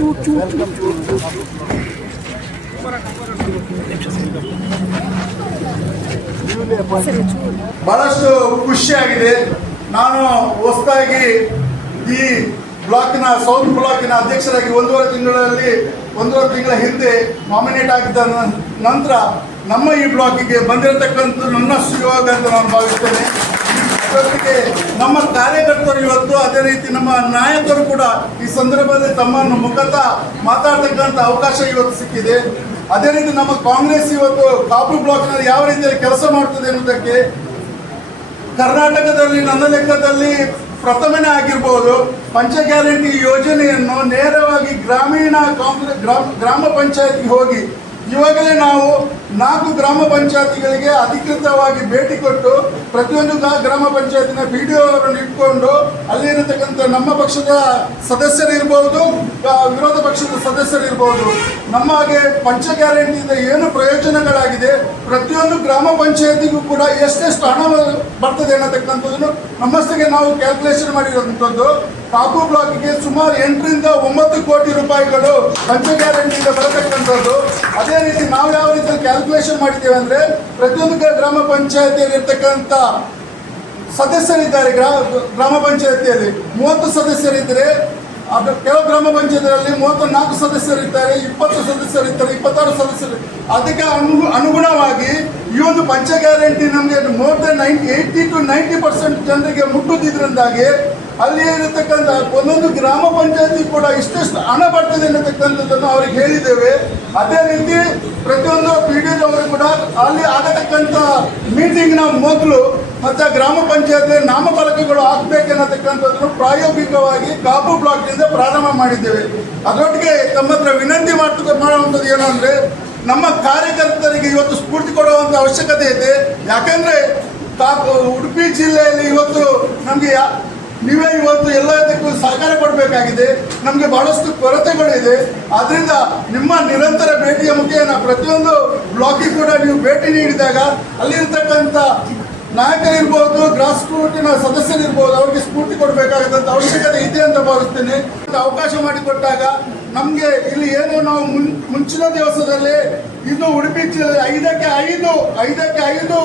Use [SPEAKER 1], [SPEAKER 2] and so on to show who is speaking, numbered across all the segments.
[SPEAKER 1] ಚೂ ಚೂ
[SPEAKER 2] ಬಹಳಷ್ಟು ಖುಷಿಯಾಗಿದೆ. ನಾನು ಹೊಸದಾಗಿ ಈ ಬ್ಲಾಕಿನ, ಸೌತ್ ಬ್ಲಾಕಿನ ಅಧ್ಯಕ್ಷರಾಗಿ ಒಂದೂವರೆ ತಿಂಗಳಲ್ಲಿ, ಒಂದೂವರೆ ತಿಂಗಳ ಹಿಂದೆ ನಾಮಿನೇಟ್ ಆಗಿದ್ದ ನಂತರ ನಮ್ಮ ಈ ಬ್ಲಾಕಿಗೆ ಬಂದಿರತಕ್ಕಂಥ ನನ್ನ ಸುಯೋಗ ಅಂತ ನಾನು ಭಾವಿಸ್ತೇನೆ. ಜೊತೆಗೆ ನಮ್ಮ ಕಾರ್ಯಕರ್ತರು ಇವತ್ತು ಅದೇ ರೀತಿ ನಮ್ಮ ನಾಯಕರು ಕೂಡ ಈ ಸಂದರ್ಭದಲ್ಲಿ ತಮ್ಮನ್ನು ಮುಖತ ಮಾತಾಡ್ತಕ್ಕಂಥ ಅವಕಾಶ ಇವತ್ತು ಸಿಕ್ಕಿದೆ. ಅದೇ ರೀತಿ ನಮ್ಮ ಕಾಂಗ್ರೆಸ್ ಇವತ್ತು ಕಾಪು ಬ್ಲಾಕ್ನಲ್ಲಿ ಯಾವ ರೀತಿಯಲ್ಲಿ ಕೆಲಸ ಮಾಡ್ತದೆ ಎನ್ನುವುದಕ್ಕೆ ಕರ್ನಾಟಕದಲ್ಲಿ ನನ್ನ ಲೆಕ್ಕದಲ್ಲಿ ಪ್ರಥಮನೇ ಆಗಿರ್ಬೋದು. ಪಂಚ ಗ್ಯಾರಂಟಿ ಯೋಜನೆಯನ್ನು ನೇರವಾಗಿ ಗ್ರಾಮೀಣ ಕಾಂಗ್ರೆಸ್ ಗ್ರಾಮ ಗ್ರಾಮ ಪಂಚಾಯತ್ಗೆ ಹೋಗಿ ಇವಾಗಲೇ ನಾವು ನಾಲ್ಕು ಗ್ರಾಮ ಪಂಚಾಯತಿಗಳಿಗೆ ಅಧಿಕೃತವಾಗಿ ಭೇಟಿ ಕೊಟ್ಟು ಪ್ರತಿಯೊಂದು ಗ್ರಾಮ ಪಂಚಾಯತಿನ ಬಿ ಡಿ ಅವರನ್ನು ಇಟ್ಕೊಂಡು ಅಲ್ಲಿರತಕ್ಕಂಥ ನಮ್ಮ ಪಕ್ಷದ ಸದಸ್ಯರಿರ್ಬೋದು ವಿರೋಧ ಪಕ್ಷದ ಸದಸ್ಯರಿರ್ಬೋದು, ನಮ್ಮ ಹಾಗೆ ಪಂಚ ಗ್ಯಾರಂಟಿಯಿಂದ ಏನು ಪ್ರಯೋಜನಗಳಾಗಿದೆ, ಪ್ರತಿಯೊಂದು ಗ್ರಾಮ ಪಂಚಾಯತಿಗೂ ಕೂಡ ಎಷ್ಟೆಷ್ಟು ಹಣ ಬರ್ತದೆ ಅನ್ನತಕ್ಕಂಥದ್ದನ್ನು ನಮ್ಮಷ್ಟಿಗೆ ನಾವು ಕ್ಯಾಲ್ಕುಲೇಷನ್ ಮಾಡಿರುವಂಥದ್ದು. ಕಾಪು ಬ್ಲಾಕ್ಗೆ ಸುಮಾರು ಎಂಟರಿಂದ ಒಂಬತ್ತು ಕೋಟಿ ರೂಪಾಯಿಗಳು ಪಂಚ ಗ್ಯಾರಂಟಿಯಿಂದ ಬರತಕ್ಕಂಥದ್ದು. ಅದೇ ರೀತಿ ನಾವು ಯಾವ ರೀತಿ ಕ್ಯಾಲ್ಕುಲೇಷನ್ ಮಾಡಿದ್ದೇವೆ ಅಂದರೆ ಪ್ರತಿಯೊಂದು ಗ್ರಾಮ ಪಂಚಾಯತಿಯಲ್ಲಿ ಇರ್ತಕ್ಕಂಥ ಸದಸ್ಯರಿದ್ದಾರೆ ಗ್ರಾಮ ಗ್ರಾಮ ಪಂಚಾಯತಿಯಲ್ಲಿ. ಮೂವತ್ತು ಸದಸ್ಯರಿದ್ದರೆ ಅದು ಕೆಲವು ಗ್ರಾಮ ಪಂಚಾಯತಿಗಳಲ್ಲಿ ಮೂವತ್ತ ನಾಲ್ಕು ಸದಸ್ಯರಿದ್ದಾರೆ, ಇಪ್ಪತ್ತು ಸದಸ್ಯರಿದ್ದಾರೆ, ಇಪ್ಪತ್ತಾರು ಸದಸ್ಯರು. ಅದಕ್ಕೆ ಅನು ಅನುಗುಣವಾಗಿ ಈ ಒಂದು ಪಂಚ ಗ್ಯಾರಂಟಿ ನಮಗೆ more than ninety eighty to ninety percent ಜನರಿಗೆ ಮುಟ್ಟುವುದರಿಂದಾಗಿ ಅಲ್ಲಿ ಇರತಕ್ಕಂಥ ಒಂದೊಂದು ಗ್ರಾಮ ಪಂಚಾಯತಿ ಕೂಡ ಇಷ್ಟೆಷ್ಟು ಹಣ ಬರ್ತದೆ ಅನ್ನತಕ್ಕಂಥದ್ದನ್ನು ಅವ್ರಿಗೆ ಹೇಳಿದ್ದೇವೆ. ಅದೇ ರೀತಿ ಪ್ರತಿಯೊಂದು ಪಿ ಡಿ ಅವರು ಕೂಡ ಅಲ್ಲಿ ಆಗತಕ್ಕಂಥ ಮೀಟಿಂಗ್ನ ಮೊದಲು ಮತ್ತು ಗ್ರಾಮ ಪಂಚಾಯತ್ ನಾಮಫಲಕಗಳು ಆಗಬೇಕೆನ್ನತಕ್ಕಂಥದ್ದನ್ನು ಪ್ರಾಯೋಗಿಕವಾಗಿ ಕಾಪು ಬ್ಲಾಕ್ನಿಂದ ಪ್ರಾರಂಭ ಮಾಡಿದ್ದೇವೆ. ಅದರೊಟ್ಟಿಗೆ ತಮ್ಮ ಹತ್ರ ವಿನಂತಿ ಮಾಡ್ತದೆ ಮಾಡುವಂಥದ್ದು ಏನು ನಮ್ಮ ಕಾರ್ಯಕರ್ತರಿಗೆ ಇವತ್ತು ಸ್ಫೂರ್ತಿ ಕೊಡುವಂಥ ಅವಶ್ಯಕತೆ ಇದೆ. ಯಾಕಂದರೆ ಕಾಪು, ಉಡುಪಿ ಜಿಲ್ಲೆಯಲ್ಲಿ ಇವತ್ತು ನಮಗೆ ನೀವೇ ಇವತ್ತು ಎಲ್ಲದಕ್ಕೂ ಸಹಕಾರ ಕೊಡಬೇಕಾಗಿದೆ. ನಮಗೆ ಬಹಳಷ್ಟು ಕೊರತೆಗಳಿದೆ. ಆದ್ರಿಂದ ನಿಮ್ಮ ನಿರಂತರ ಭೇಟಿಯ ಮುಖೇನ ಪ್ರತಿಯೊಂದು ಬ್ಲಾಕಿಗೆ ಕೂಡ ನೀವು ಭೇಟಿ ನೀಡಿದಾಗ ಅಲ್ಲಿರ್ತಕ್ಕಂಥ ನಾಯಕರಿರ್ಬೋದು ಗ್ರಾಸ್ ರೂಟಿನ ಸದಸ್ಯರಿರ್ಬೋದು, ಅವ್ರಿಗೆ ಸ್ಫೂರ್ತಿ ಕೊಡಬೇಕಾದಂಥ ಅವಶ್ಯಕತೆ ಇದೆ ಅಂತ ಭಾವಿಸ್ತೇನೆ. ಅವಕಾಶ ಮಾಡಿಕೊಟ್ಟಾಗ ನಮಗೆ ಇಲ್ಲಿ ಏನು ನಾವು ಮುಂಚಿನ ದಿವಸದಲ್ಲಿ ಇನ್ನು ಉಡುಪಿ ಜಿಲ್ಲೆ ಐದಕ್ಕೆ ಐದು ಐದಕ್ಕೆ ಐದು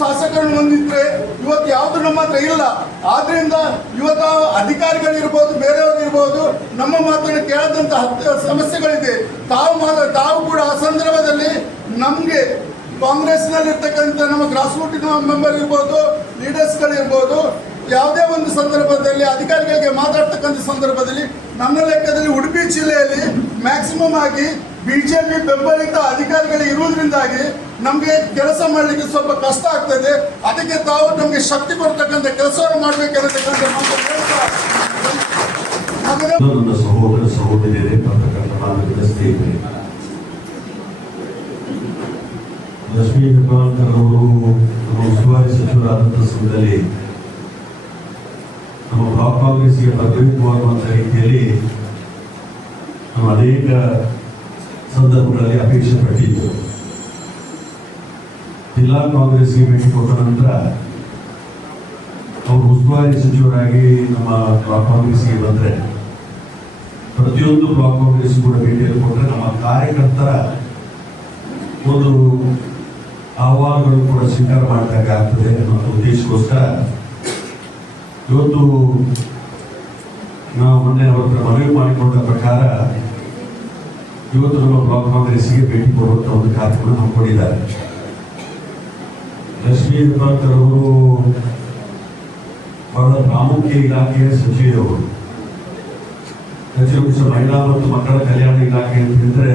[SPEAKER 2] ಶಾಸಕರು ಹೊಂದಿದ್ರೆ ಇವತ್ತು ಯಾವುದು ನಮ್ಮ ಹತ್ರ ಇಲ್ಲ. ಆದ್ರಿಂದ ಇವತ್ತು ಅಧಿಕಾರಿಗಳಿರ್ಬೋದು, ಬೇರೆಯವರು ಇರ್ಬೋದು, ನಮ್ಮ ಮಾತನ್ನು ಕೇಳದಂತ ಸಮಸ್ಯೆಗಳಿದೆ. ತಾವು ಮಾತ್ರ, ತಾವು ಕೂಡ ಆ ಸಂದರ್ಭದಲ್ಲಿ ನಮಗೆ ಕಾಂಗ್ರೆಸ್ನಲ್ಲಿರ್ತಕ್ಕಂಥ ನಮ್ಮ ಗ್ರಾಸ್ ರೂಟ್ ಮೆಂಬರ್ ಇರ್ಬೋದು ಲೀಡರ್ಸ್ಗಳಿರ್ಬೋದು ಯಾವುದೇ ಒಂದು ಸಂದರ್ಭದಲ್ಲಿ, ಅಧಿಕಾರಿಗಳಿಗೆ ಮಾತಾಡ್ತಕ್ಕಂಥ ಸಂದರ್ಭದಲ್ಲಿ, ನನ್ನ ಲೆಕ್ಕದಲ್ಲಿ ಉಡುಪಿ ಜಿಲ್ಲೆಯಲ್ಲಿ ಮ್ಯಾಕ್ಸಿಮಮ್ ಆಗಿ ಬಿಜೆಪಿ ಬೆಂಬಲಿತ ಅಧಿಕಾರಿಗಳು ಇರುವುದರಿಂದಾಗಿ ನಮಗೆ ಕೆಲಸ ಮಾಡಲಿಕ್ಕೆ ಸ್ವಲ್ಪ ಕಷ್ಟ ಆಗ್ತದೆ. ಅದಕ್ಕೆ ತಾವು ನಮಗೆ ಶಕ್ತಿ ಕೊಡ್ತಕ್ಕಂಥ ಕೆಲಸವನ್ನು ಮಾಡಬೇಕನ್ನತಕ್ಕಂಥ
[SPEAKER 3] ನನ್ನ ಸಹೋದರ ಸಹೋದರಿಯರೇ ಪತ್ರಕರ್ತ ಮಾಧ್ಯಮದ ಸ್ನೇಹಿತರೆ. ಲಕ್ಷ್ಮೀ ಅವರು ನಮ್ಮ ಉಸ್ತುವಾರಿ ಸಚಿವರಾದಂಥ ಸಂದರ್ಭದಲ್ಲಿ ನಮ್ಮ ಬ್ಲಾಕ್ ಕಾಂಗ್ರೆಸ್ಗೆ ಪ್ರತಿನಿಧಿಸುವಂಥ ರೀತಿಯಲ್ಲಿ ನಾವು ಅನೇಕ ಸಂದರ್ಭಗಳಲ್ಲಿ ಅಪೇಕ್ಷೆ ಪಟ್ಟಿದ್ದು ಜಿಲ್ಲಾ ಕಾಂಗ್ರೆಸ್ಗೆ ಭೇಟಿ ಕೊಟ್ಟ ನಂತರ ಅವರು ಉಸ್ತುವಾರಿ ಸಚಿವರಾಗಿ ನಮ್ಮ ಬ್ಲಾಕ್ ಕಾಂಗ್ರೆಸ್ಗೆ ಬಂದರೆ, ಪ್ರತಿಯೊಂದು ಬ್ಲಾಕ್ ಕಾಂಗ್ರೆಸ್ ಕೂಡ ಭೇಟಿಯನ್ನು ಕೊಟ್ಟರೆ ನಮ್ಮ ಕಾರ್ಯಕರ್ತರ ಒಂದು ಆಹ್ವಾನಗಳು ಕೂಡ ಸ್ವೀಕಾರ ಮಾಡಬೇಕಾಗ್ತದೆ ಅನ್ನೋ ಉದ್ದೇಶಕ್ಕೋಸ್ಕರ ಇವತ್ತು ನಾವು ಮೊನ್ನೆ ಅವ್ರ ಮನವಿ ಮಾಡಿಕೊಂಡ ಪ್ರಕಾರ ಇವತ್ತು ನಮ್ಮ ಬ್ಲಾಕ್ ಕಾಂಗ್ರೆಸ್ಗೆ ಭೇಟಿ ಕೊಡುವಂಥ ಒಂದು ಕಾರ್ಯಕ್ರಮ ಹಮ್ಮಿಕೊಂಡಿದ್ದಾರೆ ರಶ್ಮಿ ಹೆಬ್ಬಾಳ್ಕರ್ ಅವರು ಬಹಳ ಪ್ರಾಮುಖ್ಯ ಇಲಾಖೆಯ ಸಚಿವರು. ಸಚಿವ ಮಹಿಳಾ ಮತ್ತು ಮಕ್ಕಳ ಕಲ್ಯಾಣ ಇಲಾಖೆ ಅಂತ ಹೇಳಿದ್ರೆ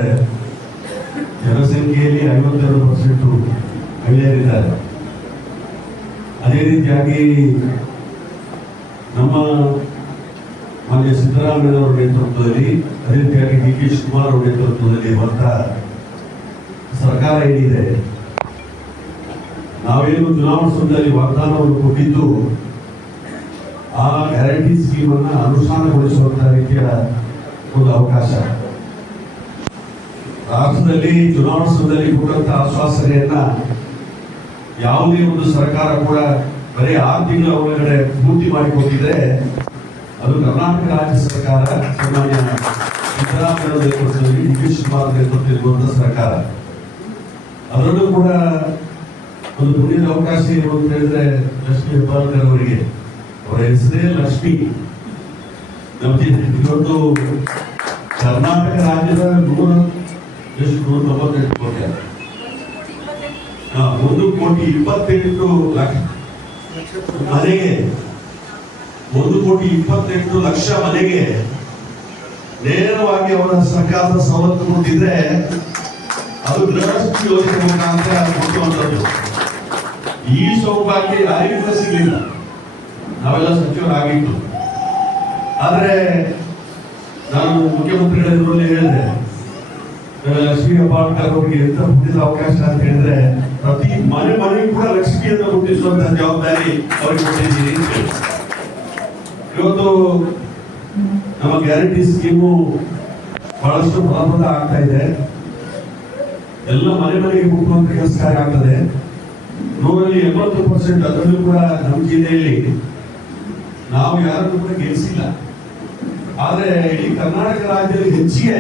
[SPEAKER 3] ಜನಸಂಖ್ಯೆಯಲ್ಲಿ ಐವತ್ತೆರಡು ಪರ್ಸೆಂಟ್ ಮಹಿಳೆಯರಿದ್ದಾರೆ. ಅದೇ ರೀತಿಯಾಗಿ ನಮ್ಮ ಮಾನ್ಯ ಸಿದ್ದರಾಮಯ್ಯನವರ ನೇತೃತ್ವದಲ್ಲಿ ಅದೇ ರೀತಿಯಾಗಿ ಡಿ ಕೆ ಅವರ ನೇತೃತ್ವದಲ್ಲಿ ಬರ್ತಾ ಸರ್ಕಾರ ಏನಿದೆ? ನಾವೇನು ಚುನಾವಣಾ ಸಮಯದಲ್ಲಿ ವಾಗ್ದಾನವನ್ನು ಕೊಟ್ಟಿದ್ದು, ಆ ಗ್ಯಾರಂಟಿ ಸ್ಕೀಮ್ ಅನ್ನ ಅನುಷ್ಠಾನಗೊಳಿಸುವಂತಹ ರೀತಿಯ ಒಂದು ಅವಕಾಶ. ರಾಷ್ಟ್ರದಲ್ಲಿ ಚುನಾವಣಾ ಸಮಯದಲ್ಲಿ ಕೊಟ್ಟಂತಹ ಆಶ್ವಾಸನೆಯನ್ನ ಯಾವುದೇ ಒಂದು ಸರ್ಕಾರ ಕೂಡ ಬರೀ ಆರು ತಿಂಗಳ ಒಳಗಡೆ ಪೂರ್ತಿ ಮಾಡಿಕೊಟ್ಟಿದ್ರೆ ಅದು ಕರ್ನಾಟಕ ರಾಜ್ಯ ಸರ್ಕಾರ ಸನ್ಮಾನ್ಯ ಸಿದ್ದರಾಮಯ್ಯ ನೇತೃತ್ವದಲ್ಲಿ ಡಿ ಕೆ ಶಿವಕುಮಾರ್ ನೇತೃತ್ವದಲ್ಲಿ ಸರ್ಕಾರ. ಅದರಲ್ಲೂ ಕೂಡ ಒಂದು ಪುಣ್ಯದ ಅವಕಾಶ ಏನು ಅಂತ ಹೇಳಿದ್ರೆ ಲಕ್ಷ್ಮೀ ಹೆಬ್ಬಾಳ್ಕರ್ ಅವರಿಗೆ. ಅವರ ಹೆಸರೇ ಲಕ್ಷ್ಮಿ. ನಮ್ಗೆ ಇವತ್ತು ಕರ್ನಾಟಕ ರಾಜ್ಯದ ನೂರ ಎಷ್ಟು ನೂರ ತೊಂಬತ್ತೆಂಟು ಕೋಟಿ ಹಾ, ಒಂದು ಕೋಟಿ ಇಪ್ಪತ್ತೆಂಟು ಲಕ್ಷ. ಮನೆಗೆ ಒಂದು ಕೋಟಿ ಇಪ್ಪತ್ತೆಂಟು ಲಕ್ಷ ಮನೆಗೆ ನೇರವಾಗಿ ಅವರ ಸರ್ಕಾರದ ಸವಲತ್ತು ಕೊಟ್ಟಿದ್ರೆ ಅದು ಗೃಹಸ್ಥಿ ಯೋಜನೆ ಮುಖಾಂತರ ಕೊಟ್ಟುವಂಥದ್ದು ಈ ಸೌಭಾಗ್ಯ ಯಾರಿಗೂ ಸಿಗಲಿಲ್ಲ. ನಾವೆಲ್ಲ ಸಚಿವರಾಗಿತ್ತು ಆದರೆ ನಾನು ಮುಖ್ಯಮಂತ್ರಿಗಳ ಎದುರಲ್ಲಿ ಹೇಳಿದೆ ಶ್ರೀ ಹೆಬ್ಬಾಳ್ಕರ್ ಅವರಿಗೆ ಎಂತ ಹುಟ್ಟಿದ ಅವಕಾಶ ಅಂತ ಹೇಳಿದ್ರೆ, ಪ್ರತಿ ಮನೆ ಮನೆಗೂ ಕೂಡ ಲಕ್ಷ್ಮಿಯನ್ನು ಹುಟ್ಟಿಸುವಂತಹ ಜವಾಬ್ದಾರಿ ಅವರಿಗೆ ಕೊಟ್ಟಿದ್ದೀನಿ ಅಂತ ಹೇಳಿ. ಇವತ್ತು ನಮ್ಮ ಗ್ಯಾರಂಟಿ ಸ್ಕೀಮು ಬಹಳಷ್ಟು ಫಲಪ್ರದ ಆಗ್ತಾ ಇದೆ. ಎಲ್ಲ ಮನೆ ಮನೆಗೆ ಮುಖ್ಯಮಂತ್ರಿ ಕಾರ್ಯ ಆಗ್ತದೆ. ನೂರಲ್ಲಿ ಎಂಬತ್ತು ಪರ್ಸೆಂಟ್ ಅದರಲ್ಲೂ ಕೂಡ ನಮ್ಮ ಜಿಲ್ಲೆಯಲ್ಲಿ ನಾವು ಯಾರನ್ನು ಕೂಡ ಗೆಲ್ಲಿಸಿಲ್ಲ. ಆದರೆ ಈ ಕರ್ನಾಟಕ ರಾಜ್ಯದಲ್ಲಿ ಹೆಚ್ಚಿಗೆ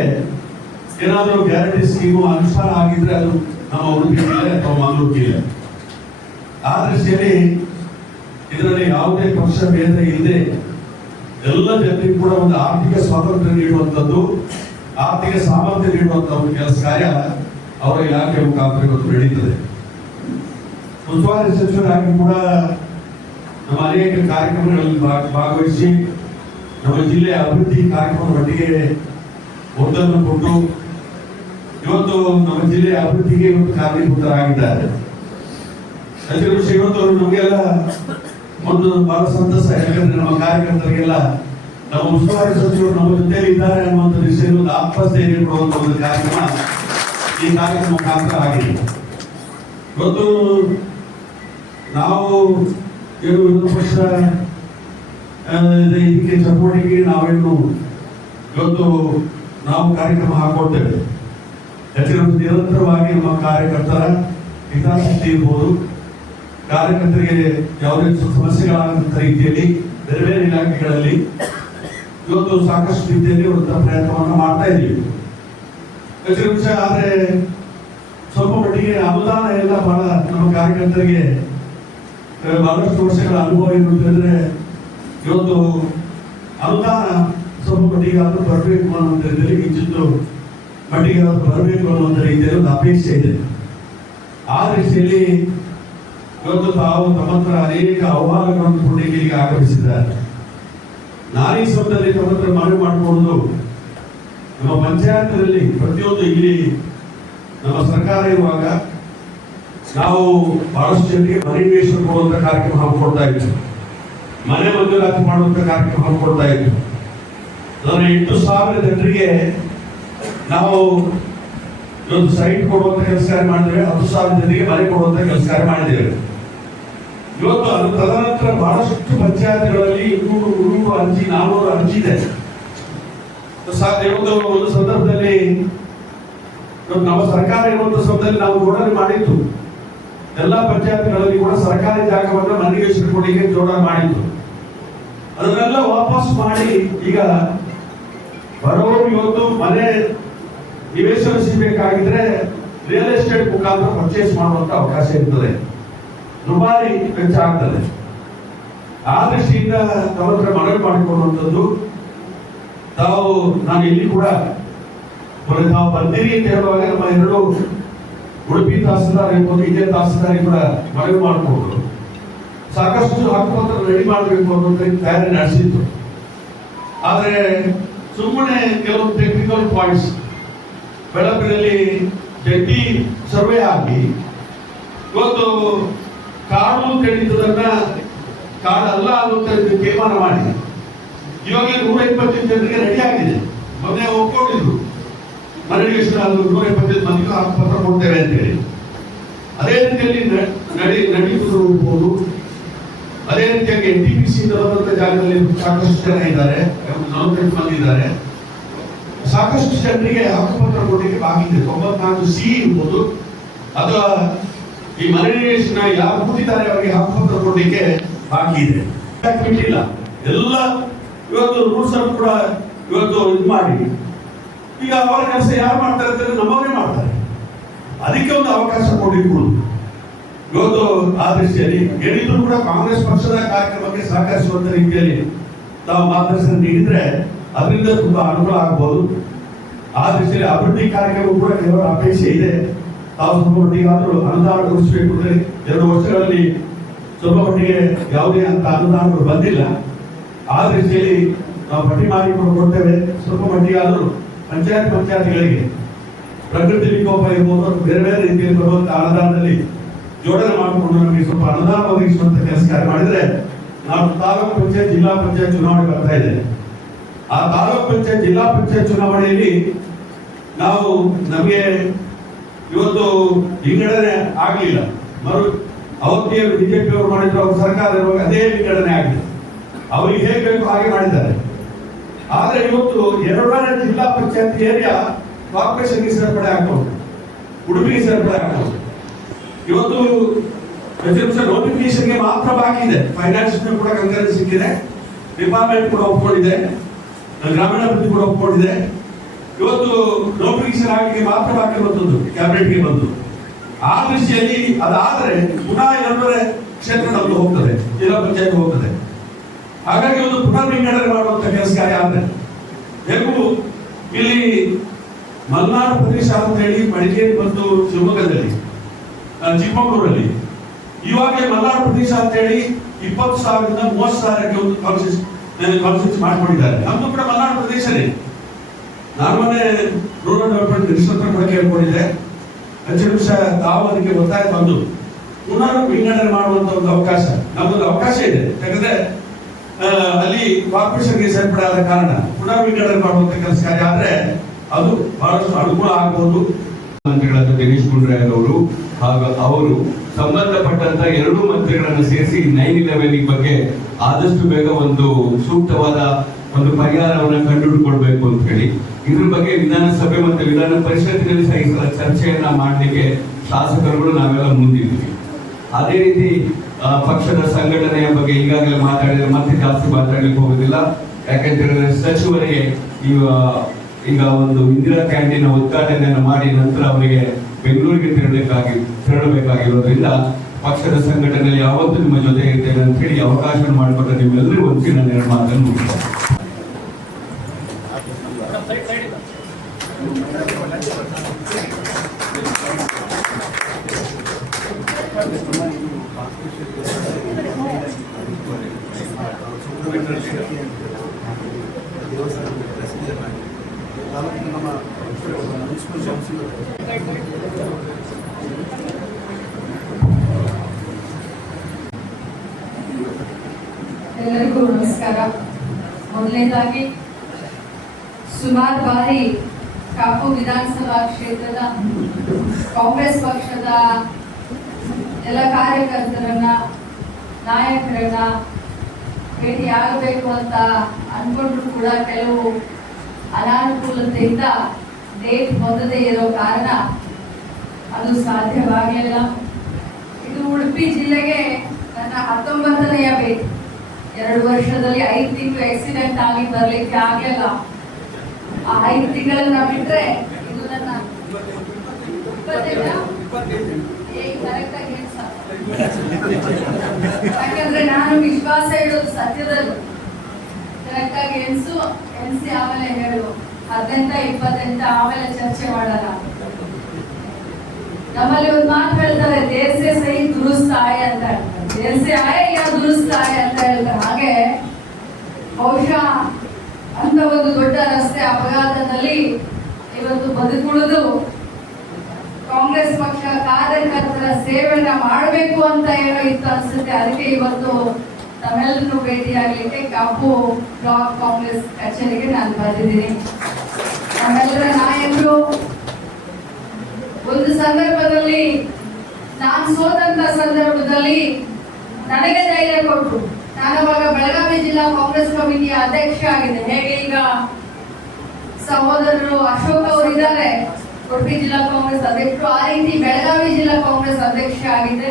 [SPEAKER 3] ಏನಾದರೂ ಗ್ಯಾರಂಟಿ ಸ್ಕೀಮು ಅನುಷ್ಠಾನ ಆಗಿದ್ರೆ ಅದು ನಮ್ಮ ಉಡುಪಿ ಜಿಲ್ಲೆ ಅಥವಾ ಮಂಗಳೂರು ಜಿಲ್ಲೆ. ಆ ದೃಷ್ಟಿಯಲ್ಲಿ ಇದರಲ್ಲಿ ಯಾವುದೇ ಪಕ್ಷ ಭೇದ ಇಲ್ಲದೆ ಎಲ್ಲ ಜನರಿಗೂ ಕೂಡ ಒಂದು ಆರ್ಥಿಕ ಸ್ವಾತಂತ್ರ್ಯ ನೀಡುವಂಥದ್ದು, ಆರ್ಥಿಕ ಸಾಮರ್ಥ್ಯ ನೀಡುವಂತ ಒಂದು ಕೆಲಸ ಕಾರ್ಯ ಅವರ ಇಲಾಖೆ ಮುಖಾಂತರ ಇವತ್ತು ನಡೀತದೆ ಉಸ್ತುವಾರಿ ಸಚಿವರಾಗಿ ಕೂಡ ನಮ್ಮ ಅನೇಕ ಕಾರ್ಯಕ್ರಮಗಳಲ್ಲಿ ಭಾಗ- ಭಾಗವಹಿಸಿ ನಮ್ಮ ಜಿಲ್ಲೆಯ ಅಭಿವೃದ್ಧಿ ಕಾರ್ಯಕ್ರಮದೊಟ್ಟಿಗೆ ಒತ್ತನ್ನು ಕೊಟ್ಟು ಇವತ್ತು ನಮ್ಮ ಜಿಲ್ಲೆಯ ಅಭಿವೃದ್ಧಿಗೆ ಇವತ್ತು ಕಾರ್ಯಭೂತರಾಗಿದ್ದಾರೆ ಸಚಿವರು ಇವತ್ತು ಅವರು ನಮಗೆಲ್ಲ ಒಂದು ಬಹಳ ಸಂತಸ ಯಾಕಂದ್ರೆ ನಮ್ಮ ಕಾರ್ಯಕರ್ತರಿಗೆಲ್ಲ ನಮ್ಮ ಉಸ್ತುವಾರಿ ಸಚಿವರು ನಮ್ಮ ಜೊತೆಯಲ್ಲಿ ಇದ್ದಾರೆ ಅನ್ನುವಂಥ ವಿಷಯ ಒಂದು ಆತ್ಮಸ್ಥೈರ್ಯ ಕೊಡುವಂತ ಒಂದು ಕಾರ್ಯಕ್ರಮ ಈ ಕಾರ್ಯಕ್ರಮ ಕಾರ್ಯಕ್ರಮ ಆಗಿದೆ. ಇವತ್ತು ನಾವು ಏನು ವಿರೋಧ ಪಕ್ಷ ಇದಕ್ಕೆ ಚಟುವಟಿಕೆ ನಾವೇನು ಇವತ್ತು ನಾವು ಕಾರ್ಯಕ್ರಮ ಹಾಕೊಳ್ತೇವೆ. ಯಾಕಂದ್ರೆ ನಿರಂತರವಾಗಿ ನಮ್ಮ ಕಾರ್ಯಕರ್ತರ ಹಿತಾಸಕ್ತಿ ಇರ್ಬೋದು. ಕಾರ್ಯಕರ್ತರಿಗೆ ಯಾವುದೇ ಸಮಸ್ಯೆಗಳಾಗದಂತ ರೀತಿಯಲ್ಲಿ ಬೇರೆ ಬೇರೆ ಇಲಾಖೆಗಳಲ್ಲಿ ಇವತ್ತು ಸಾಕಷ್ಟು ರೀತಿಯಲ್ಲಿ ಒಂದು ಪ್ರಯತ್ನವನ್ನು ಮಾಡ್ತಾ ಇದ್ದೀವಿ. ವಿಷಯ ಆದ್ರೆ ಸ್ವಲ್ಪ ಮಟ್ಟಿಗೆ ಅನುದಾನ ಎಲ್ಲ ಬಹಳ ನಮ್ಮ ಕಾರ್ಯಕರ್ತರಿಗೆ ಬಹಳಷ್ಟು ವರ್ಷಗಳ ಅನುಭವ ಏನು ಅಂತಂದ್ರೆ ಇವತ್ತು ಅನುದಾನ ಸ್ವಲ್ಪ ಮಟ್ಟಿಗೆ ಆದರೂ ಬರಬೇಕು ಅನ್ನುವಂಥ ರೀತಿಯಲ್ಲಿ ಕಿಂಚಿತ್ತು ಮಟ್ಟಿಗೆ ಬರಬೇಕು ಅನ್ನುವಂಥ ರೀತಿಯಲ್ಲಿ ಒಂದು ಅಪೇಕ್ಷೆ ಇದೆ. ಆ ರೀತಿಯಲ್ಲಿ ಇವತ್ತು ತಾವು ತಮ್ಮತ್ರ ಅನೇಕ ಆಹ್ವಾನಗಳನ್ನು ಈಗ ಆಗಮಿಸಿದ್ದಾರೆ ನಾನು ಈ ತಮ್ಮತ್ರ ಮನವಿ ಮಾಡಿಕೊಂಡು ನಮ್ಮ ಪಂಚಾಯತ್ನಲ್ಲಿ ಪ್ರತಿಯೊಂದು ಇಲ್ಲಿ ನಮ್ಮ ಸರ್ಕಾರ ಇರುವಾಗ ನಾವು ಬಹಳಷ್ಟು ಜನರಿಗೆ ಮನೆ ನಿವೇಶನ ಕೊಡುವಂತ ಕಾರ್ಯಕ್ರಮ ಹಮ್ಮಿಕೊಳ್ತಾ ಇದ್ವಿ. ಮನೆ ಮಂಜೂರಾತಿ ಮಾಡುವಂತ ಕಾರ್ಯಕ್ರಮ ಹಮ್ಮಿಕೊಳ್ತಾ ಇದ್ವಿ. ಅದನ್ನು ಎಂಟು ಸಾವಿರ ಜನರಿಗೆ ನಾವು ಇವತ್ತು ಸೈಟ್ ಕೊಡುವಂತ ಕೆಲಸ ಮಾಡಿದ್ದೇವೆ ಹತ್ತು ಸಾವಿರ ಜನರಿಗೆ ಮನೆ ಕೊಡುವಂತ ಕೆಲಸ ಮಾಡಿದ್ದೇವೆ ಇವತ್ತು ಅದು ತದನಂತರ ಬಹಳಷ್ಟು ಪಂಚಾಯತ್ಗಳಲ್ಲಿ ಇನ್ನೂರು ಮುನ್ನೂರು ಅರ್ಜಿ, ನಾನೂರು ಅರ್ಜಿ ಇದೆ. ಒಂದು ಸಂದರ್ಭದಲ್ಲಿ ನಮ್ಮ ಸರ್ಕಾರ ಇರುವಂತ ಸಂದರ್ಭದಲ್ಲಿ ನಾವು ಜೋಡಣೆ ಮಾಡಿತ್ತು ಎಲ್ಲ ಪಂಚಾಯತ್ಗಳಲ್ಲಿ ಕೂಡ ಸರ್ಕಾರಿ ಜಾಗವನ್ನು ಮನೆಗೆ ಕೊಡಿಗೆ ಜೋಡಣೆ ಮಾಡಿದ್ದು. ಅದನ್ನೆಲ್ಲ ವಾಪಸ್ ಮಾಡಿ ಈಗ ಬರೋರು ಇವತ್ತು ಮನೆ ನಿವೇಶನ ಸಿಗಬೇಕಾಗಿದ್ರೆ ರಿಯಲ್ ಎಸ್ಟೇಟ್ ಮುಖಾಂತರ ಪರ್ಚೇಸ್ ಮಾಡುವಂತ ಅವಕಾಶ ಇರ್ತದೆ. ದುಬಾರಿ ವೆಚ್ಚ ಆಗ್ತದೆ ಆ ದೃಷ್ಟಿಯಿಂದ ತಮ್ಮ ಹತ್ರ ಮನವಿ ಮಾಡಿಕೊಳ್ಳುವಂಥದ್ದು, ತಾವು, ನಾನು ಇಲ್ಲಿ ಕೂಡ ಮೊನ್ನೆ ತಾವು ಬಂದಿರಿ ಅಂತ ಹೇಳುವಾಗ ನಮ್ಮ ಎರಡು ಉಡುಪಿ ತಹಸೀಲ್ದಾರ್ ಇರ್ಬೋದು, ಇದೇ ತಹಸೀಲ್ದಾರ್ ಕೂಡ ಮನವಿ ಮಾಡಿಕೊಂಡು ಸಾಕಷ್ಟು ಹಕ್ಕುಪತ್ರ ರೆಡಿ ಮಾಡಬೇಕು ಅನ್ನೋದು ತಯಾರಿ ನಡೆಸಿತ್ತು ಆದರೆ ಸುಮ್ಮನೆ ಕೆಲವು ಟೆಕ್ನಿಕಲ್ ಪಾಯಿಂಟ್ಸ್ ಬೆಳಪಿನಲ್ಲಿ ಜಂಟಿ ಸರ್ವೆ ಆಗಿ ಇವತ್ತು ಕಾಡು ಅಂತ ಹೇಳಿದ್ದನ್ನ ಅನ್ನುವಂಥದ್ದು ತೀರ್ಮಾನ ಮಾಡಿ ಇವಾಗ ನೂರ ಇಪ್ಪತ್ತೈದು ಜನರಿಗೆ ರೆಡಿ ಆಗಿದೆ. ಮೊನ್ನೆ ಒಪ್ಕೊಂಡಿದ್ರು. ಮನೆಗೆ ನೂರ ಇಪ್ಪತ್ತೈದು ಮಂದಿಗೂ ಪತ್ರ ಕೊಡ್ತೇವೆ ಅಂತ ಹೇಳಿ. ಅದೇ ರೀತಿಯಲ್ಲಿ ನಡಿ ನಡಿ ಹೋಗ್ಬೋದು ಅದೇ ರೀತಿಯಾಗಿ ಎನ್ ಟಿ ಪಿ ಸಿ ಬರುವಂತ ಜಾಗದಲ್ಲಿ ಸಾಕಷ್ಟು ಜನ ಇದ್ದಾರೆ. ನಲವತ್ತೆಂಟು ಮಂದಿ ಇದ್ದಾರೆ. ಸಾಕಷ್ಟು ಜನರಿಗೆ ಹಕ್ಕುಪತ್ರ ಕೊಡಲಿಕ್ಕೆ ಬಾಕಿ ಇದೆ. ತೊಂಬತ್ನಾಲ್ಕು ಸಿ ಇರ್ಬೋದು. ಅಥವಾ ಈ ಮನೆ ನಿವೇಶನ ಯಾರು ಕೂತಿದ್ದಾರೆ ಅವರಿಗೆ ಹಕ್ಕುಪತ್ರ ಕೊಡಲಿಕ್ಕೆ ಬಾಕಿ ಇದೆ. ಬಿಟ್ಟಿಲ್ಲ? ಎಲ್ಲ ಇವತ್ತು ರೂಲ್ಸ್ ಅನ್ನು ಕೂಡ ಇವತ್ತು ಇದು ಮಾಡಿ ಈಗ ಅವರ ಕೆಲಸ ಯಾರು ಮಾಡ್ತಾರೆ ಅಂತಂದ್ರೆ ನಮ್ಮವರೇ ಮಾಡ್ತಾರೆ. ಅದಕ್ಕೆ ಒಂದು ಅವಕಾಶ ಕೊಡಲಿಕ್ಕೆ ಇವತ್ತು ಆ ದೃಷ್ಟಿಯಲ್ಲಿ ಏನಿದ್ರು ಕೂಡ ಕಾಂಗ್ರೆಸ್ ಪಕ್ಷದ ಕಾರ್ಯಕ್ರಮಕ್ಕೆ ಸಹಕರಿಸುವಂತ ರೀತಿಯಲ್ಲಿ ತಾವು ಮಾರ್ಗದರ್ಶನ ನೀಡಿದ್ರೆ ಅದರಿಂದ ತುಂಬಾ ಅನುಕೂಲ ಆಗ್ಬೋದು. ಆ ದೃಷ್ಟಿಯಲ್ಲಿ ಅಭಿವೃದ್ಧಿ ಕಾರ್ಯಕ್ರಮ ಕೂಡ ಕೆಲವರ ಅಪೇಕ್ಷೆ ಇದೆ. ಸ್ವಲ್ಪ ಮಟ್ಟಿಗಾದರೂ ಅನುದಾನ ಕೊಡಿಸಬೇಕು ಅಂದ್ರೆ ಎರಡು ವರ್ಷಗಳಲ್ಲಿ ಸ್ವಲ್ಪ ಮಟ್ಟಿಗೆ ಯಾವುದೇ ಅಂತ ಅನುದಾನಗಳು ಬಂದಿಲ್ಲ. ಆ ದೃಷ್ಟಿಯಲ್ಲಿ ನಾವು ಪಟ್ಟಿ ಮಾಡಿ ಕೂಡ ಕೊಡ್ತೇವೆ. ಸ್ವಲ್ಪ ಮಟ್ಟಿಗಾದರೂ ಪಂಚಾಯತ್ ಪಂಚಾಯತ್ಗಳಿಗೆ ಪ್ರಕೃತಿ ವಿಕೋಪ ಇರ್ಬೋದು ಬೇರೆ ಬೇರೆ ರೀತಿಯಲ್ಲಿ ಬರುವಂತ ಅನುದಾನದಲ್ಲಿ ಜೋಡಣೆ ಮಾಡಿಕೊಂಡು ನಮಗೆ ಸ್ವಲ್ಪ ಅನುದಾನ ಒದಗಿಸುವಂತ ಕೆಲಸ ಕಾರ್ಯ ಮಾಡಿದ್ರೆ ನಾವು ತಾಲೂಕು ಪಂಚಾಯತ್, ಜಿಲ್ಲಾ ಪಂಚಾಯತ್ ಚುನಾವಣೆ ಬರ್ತಾ ಇದೆ. ಆ ತಾಲೂಕು ಪಂಚಾಯತ್, ಜಿಲ್ಲಾ ಪಂಚಾಯತ್ ಚುನಾವಣೆಯಲ್ಲಿ ನಾವು ನಮಗೆ ಇವತ್ತು ವಿಂಗಡಣೆ ಆಗಲಿಲ್ಲ. ಮರು ಅವತ್ತೇ ಬಿಜೆಪಿ ಅವರು ಮಾಡಿದ್ರು, ಅವ್ರ ಸರ್ಕಾರ ಇರುವಾಗ ಅದೇ ವಿಂಗಡಣೆ ಆಗಿದೆ ಅವರಿಗೆ ಹೇಗೆ ಬೇಕು ಹಾಗೆ ಮಾಡಿದ್ದಾರೆ. ಆದರೆ ಇವತ್ತು ಎರಡನೇ ಜಿಲ್ಲಾ ಪಂಚಾಯತ್ ಏರಿಯಾ ಕಾರ್ಪೊರೇಷನ್ಗೆ ಸೇರ್ಪಡೆ ಆಗ್ಬೋದು. ಉಡುಪಿಗೆ ಸೇರ್ಪಡೆ ಆಗ್ಬೋದು. ಇವತ್ತು ನೋಟಿಫಿಕೇಶನ್ಗೆ ಮಾತ್ರ ಬಾಕಿ ಇದೆ. ಫೈನಾನ್ಸ್ ಕೂಡ ಕಂಕರೆನ್ಸ್ ಸಿಕ್ಕಿದೆ. ಡಿಪಾರ್ಟ್ಮೆಂಟ್ ಕೂಡ ಒಪ್ಕೊಂಡಿದೆ. ಗ್ರಾಮೀಣಾಭಿವೃದ್ಧಿ ಕೂಡ ಒಪ್ಕೊಂಡಿದೆ. ಇವತ್ತು ನೋಟಿಫಿಕೇಶನ್ ಆಗಲಿಕ್ಕೆ ಮಾತ್ರ ಬಾಕಿ ಬಂದದ್ದು, ಕ್ಯಾಬಿನೆಟ್ಗೆ ಬಂದು. ಆ ದೃಷ್ಟಿಯಲ್ಲಿ ಅದಾದರೆ ಪುನಃ ಎರಡೂವರೆ ಕ್ಷೇತ್ರ ಹೋಗ್ತದೆ, ಜಿಲ್ಲಾ ಪಂಚಾಯತ್ ಹೋಗ್ತದೆ. ಹಾಗಾಗಿ ಒಂದು ಪುನರ್ ವಿಂಗಡಣೆ ಮಾಡುವಂತ ಕೆಲಸ ಕಾರ್ಯ ಆದರೆ. ಹೇಗೂ, ಇಲ್ಲಿ ಮಲ್ನಾಡು ಪ್ರದೇಶ ಅಂತ ಹೇಳಿ ಮಡಿಕೇರಿ ಮತ್ತು ಶಿವಮೊಗ್ಗದಲ್ಲಿ ಚಿಕ್ಕಮಗಳೂರಲ್ಲಿ. ಇವಾಗ ಮಲ್ನಾಡು ಪ್ರದೇಶ ಅಂತ ಹೇಳಿ ಇಪ್ಪತ್ತು ಸಾವಿರದಿಂದ ಮೂವತ್ತು ಸಾವಿರಕ್ಕೆ ಒಂದು ಕಾನ್ಸೆಸ್ ಕಾನ್ಸೆಸ್ ಮಾಡಿಕೊಂಡಿದ್ದಾರೆ. ನಮ್ದು ಕೂಡ ಮಲ್ನಾಡು ಪ್ರದೇಶನೇ. ನಾನು ಮೊನ್ನೆ ರೂರಲ್ ಡೆವಲಪ್ಮೆಂಟ್ ಮಿನಿಸ್ಟರ್ ಹತ್ರ ಕೂಡ ಕೇಳ್ಕೊಂಡಿದ್ದೆ ಹತ್ತು ನಿಮಿಷ ತಾವು ಅದಕ್ಕೆ ಒತ್ತಾಯ ಬಂದು ಪುನರ್ ವಿಂಗಡಣೆ ಮಾಡುವಂತ ಒಂದು ಅವಕಾಶ ನಮ್ಮದು ಅವಕಾಶ ಇದೆ. ಯಾಕಂದ್ರೆ ಅಲ್ಲಿ ಕಾರ್ಪೊರೇಷನ್ಗೆ ಸೇರ್ಪಡೆ ಆದ ಕಾರಣ ಪುನರ್ ವಿಂಗಡಣೆ ಮಾಡುವಂತ ಕೆಲಸ ಕಾರ್ಯ ಆದ್ರೆ ಅದು ಬಹಳಷ್ಟು ಅನುಕೂಲ ಆಗ್ಬೋದು.
[SPEAKER 4] ಮಂತ್ರಿಗಳಾದ ದಿನೇಶ್ ಗುಂಡ್ರಾಯ್ ಅವರು ಹಾಗೂ ಅವರು ಸಂಬಂಧಪಟ್ಟಂತ ಎರಡು ಮಂತ್ರಿಗಳನ್ನು ಸೇರಿಸಿ ನೈನ್ ಇಲೆವೆನ್ ಬಗ್ಗೆ ಆದಷ್ಟು ಬೇಗ ಒಂದು ಸೂಕ್ತವಾದ ಒಂದು ಪರಿಹಾರವನ್ನು ಕಂಡುಹಿಡ್ಕೊಳ್ಬೇಕು ಅಂತ ಹೇಳಿ. ಇದ್ರ ಬಗ್ಗೆ ವಿಧಾನಸಭೆ ಮತ್ತು ವಿಧಾನ ಪರಿಷತ್ತಿನಲ್ಲಿ ಸಹ ಈ ಚರ್ಚೆಯನ್ನ ಮಾಡಲಿಕ್ಕೆ ಶಾಸಕರುಗಳು ನಾವೆಲ್ಲ ಮುಂದಿದ್ದೀವಿ. ಅದೇ ರೀತಿ ಪಕ್ಷದ ಸಂಘಟನೆಯ ಬಗ್ಗೆ ಈಗಾಗಲೇ ಮಾತಾಡಿದ್ರೆ ಮತ್ತೆ ಜಾಸ್ತಿ ಮಾತಾಡ್ಲಿಕ್ಕೆ ಹೋಗುದಿಲ್ಲ. ಯಾಕಂತೇಳಿದ್ರೆ ಸಚಿವರಿಗೆ ಈಗ ಒಂದು ಇಂದಿರಾ ಕ್ಯಾಂಟೀನ್ ಉದ್ಘಾಟನೆಯನ್ನು ಮಾಡಿ ನಂತರ ಅವರಿಗೆ ಬೆಂಗಳೂರಿಗೆ ತೆರಳಬೇಕಾಗಿ, ತೆರಳಬೇಕಾಗಿರೋದ್ರಿಂದ ಪಕ್ಷದ ಸಂಘಟನೆಯಲ್ಲಿ ಯಾವತ್ತೂ ನಿಮ್ಮ ಜೊತೆ ಇರ್ತೇನೆ ಅಂತ ಹೇಳಿ ಅವಕಾಶ ಮಾಡಿಕೊಟ್ಟ ನಿಮ್ಮೆಲ್ಲರಿಗೂ ಒಂದು ನನ್ನ
[SPEAKER 5] ಎಲ್ಲರಿಗೂ ನಮಸ್ಕಾರ. ಮೊದಲನೇದಾಗಿ ಸುಮಾರು ಬಾರಿ ಕಾಪು ವಿಧಾನಸಭಾ ಕ್ಷೇತ್ರದ ಕಾಂಗ್ರೆಸ್ ಪಕ್ಷದ ಎಲ್ಲ ಕಾರ್ಯಕರ್ತರನ್ನ ನಾಯಕರನ್ನ ಭೇಟಿ ಆಗಬೇಕು ಅಂತ ಅನ್ಕೊಂಡ್ರು ಕೂಡ ಕೆಲವು ಅನಾನುಕೂಲತೆಯಿಂದ ಡೇಟ್ ಹೊಂದದೇ ಇರೋ ಕಾರಣ ಅದು ಸಾಧ್ಯವಾಗಲಿಲ್ಲ. ಇದು ಉಡುಪಿ ಜಿಲ್ಲೆಗೆ ನನ್ನ ಹತ್ತೊಂಬತ್ತನೆಯ ಭೇಟಿ. ಎರಡು ವರ್ಷದಲ್ಲಿ ಐದು ತಿಂಗಳು ಆಕ್ಸಿಡೆಂಟ್ ಆಗಿ ಬರಲಿಕ್ಕೆ ಆಗಲಿಲ್ಲ. ಆ ಐದು ತಿಂಗಳನ್ನ ಬಿಟ್ರೆ ಇದು ನನ್ನ ಇಪ್ಪತ್ತೈದಾ? ಯಾಕಂದ್ರೆ ನಾನು ವಿಶ್ವಾಸ ಇಡೋದು ಸತ್ಯದಲ್ಲಿ. ಕರೆಕ್ಟಾಗಿ ಎನ್ಸು, ಎನ್ಸಿ ಆಮೇಲೆ ಹೇಳು. ಹದಿನೆಂಟ, ಇಪ್ಪತ್ತೆಂಟ, ಆಮೇಲೆ ಚರ್ಚೆ ಮಾಡಲ್ಲ ನಮ್ಮಲ್ಲಿ ಒಂದು ಮಾತು ಹೇಳ್ತಾರೆ ದೇಸೆ ಸಹಿ ದುರುಸ್ತ ಆಯ ಅಂತ. ದೇಸೆ ಆಯ ಯಾ ದುರುಸ್ತ ಆಯ ಅಂತ ಹೇಳ್ತಾರೆ. ಹಾಗೆ ಬಹುಶಃ ಅಂತ ಒಂದು ದೊಡ್ಡ ರಸ್ತೆ ಅಪಘಾತದಲ್ಲಿ ಇವತ್ತು ಬದುಕುಳಿದು ಕಾಂಗ್ರೆಸ್ ಪಕ್ಷ ಕಾರ್ಯಕರ್ತರ ಸೇವೆಯನ್ನ ಮಾಡಬೇಕು ಅಂತ ಏನೋ ಇತ್ತು ಅನ್ಸುತ್ತೆ. ಅದಕ್ಕೆ ಇವತ್ತು ತಮ್ಮೆಲ್ಲರನ್ನು ಭೇಟಿಯಾಗಲಿಕ್ಕೆ ಕಾಪು ಬ್ಲಾಕ್ ಕಾಂಗ್ರೆಸ್ ಕಚೇರಿಗೆ ನಾನು ಬಂದಿದ್ದೀನಿ. ತಮ್ಮೆಲ್ಲರ ನಾಯಕರು, ಒಂದು ಸಂದರ್ಭದಲ್ಲಿ, ನಾನು ಸೋತಂತ ಸಂದರ್ಭದಲ್ಲಿ ನನಗೆ ಧೈರ್ಯ ಕೊಟ್ಟು ನಾನು ಅವಾಗ ಬೆಳಗಾವಿ ಜಿಲ್ಲಾ ಕಾಂಗ್ರೆಸ್ ಕಮಿಟಿಯ ಅಧ್ಯಕ್ಷ ಆಗಿದೆ ಹೇಗೆ ಈಗ ಸಹೋದರರು ಅಶೋಕ್ ಅವರು ಇದ್ದಾರೆ. ಉಡುಪಿ ಜಿಲ್ಲಾ ಕಾಂಗ್ರೆಸ್ ಅಧ್ಯಕ್ಷರು. ಆ ರೀತಿ ಬೆಳಗಾವಿ ಜಿಲ್ಲಾ ಕಾಂಗ್ರೆಸ್ ಅಧ್ಯಕ್ಷ ಆಗಿದೆ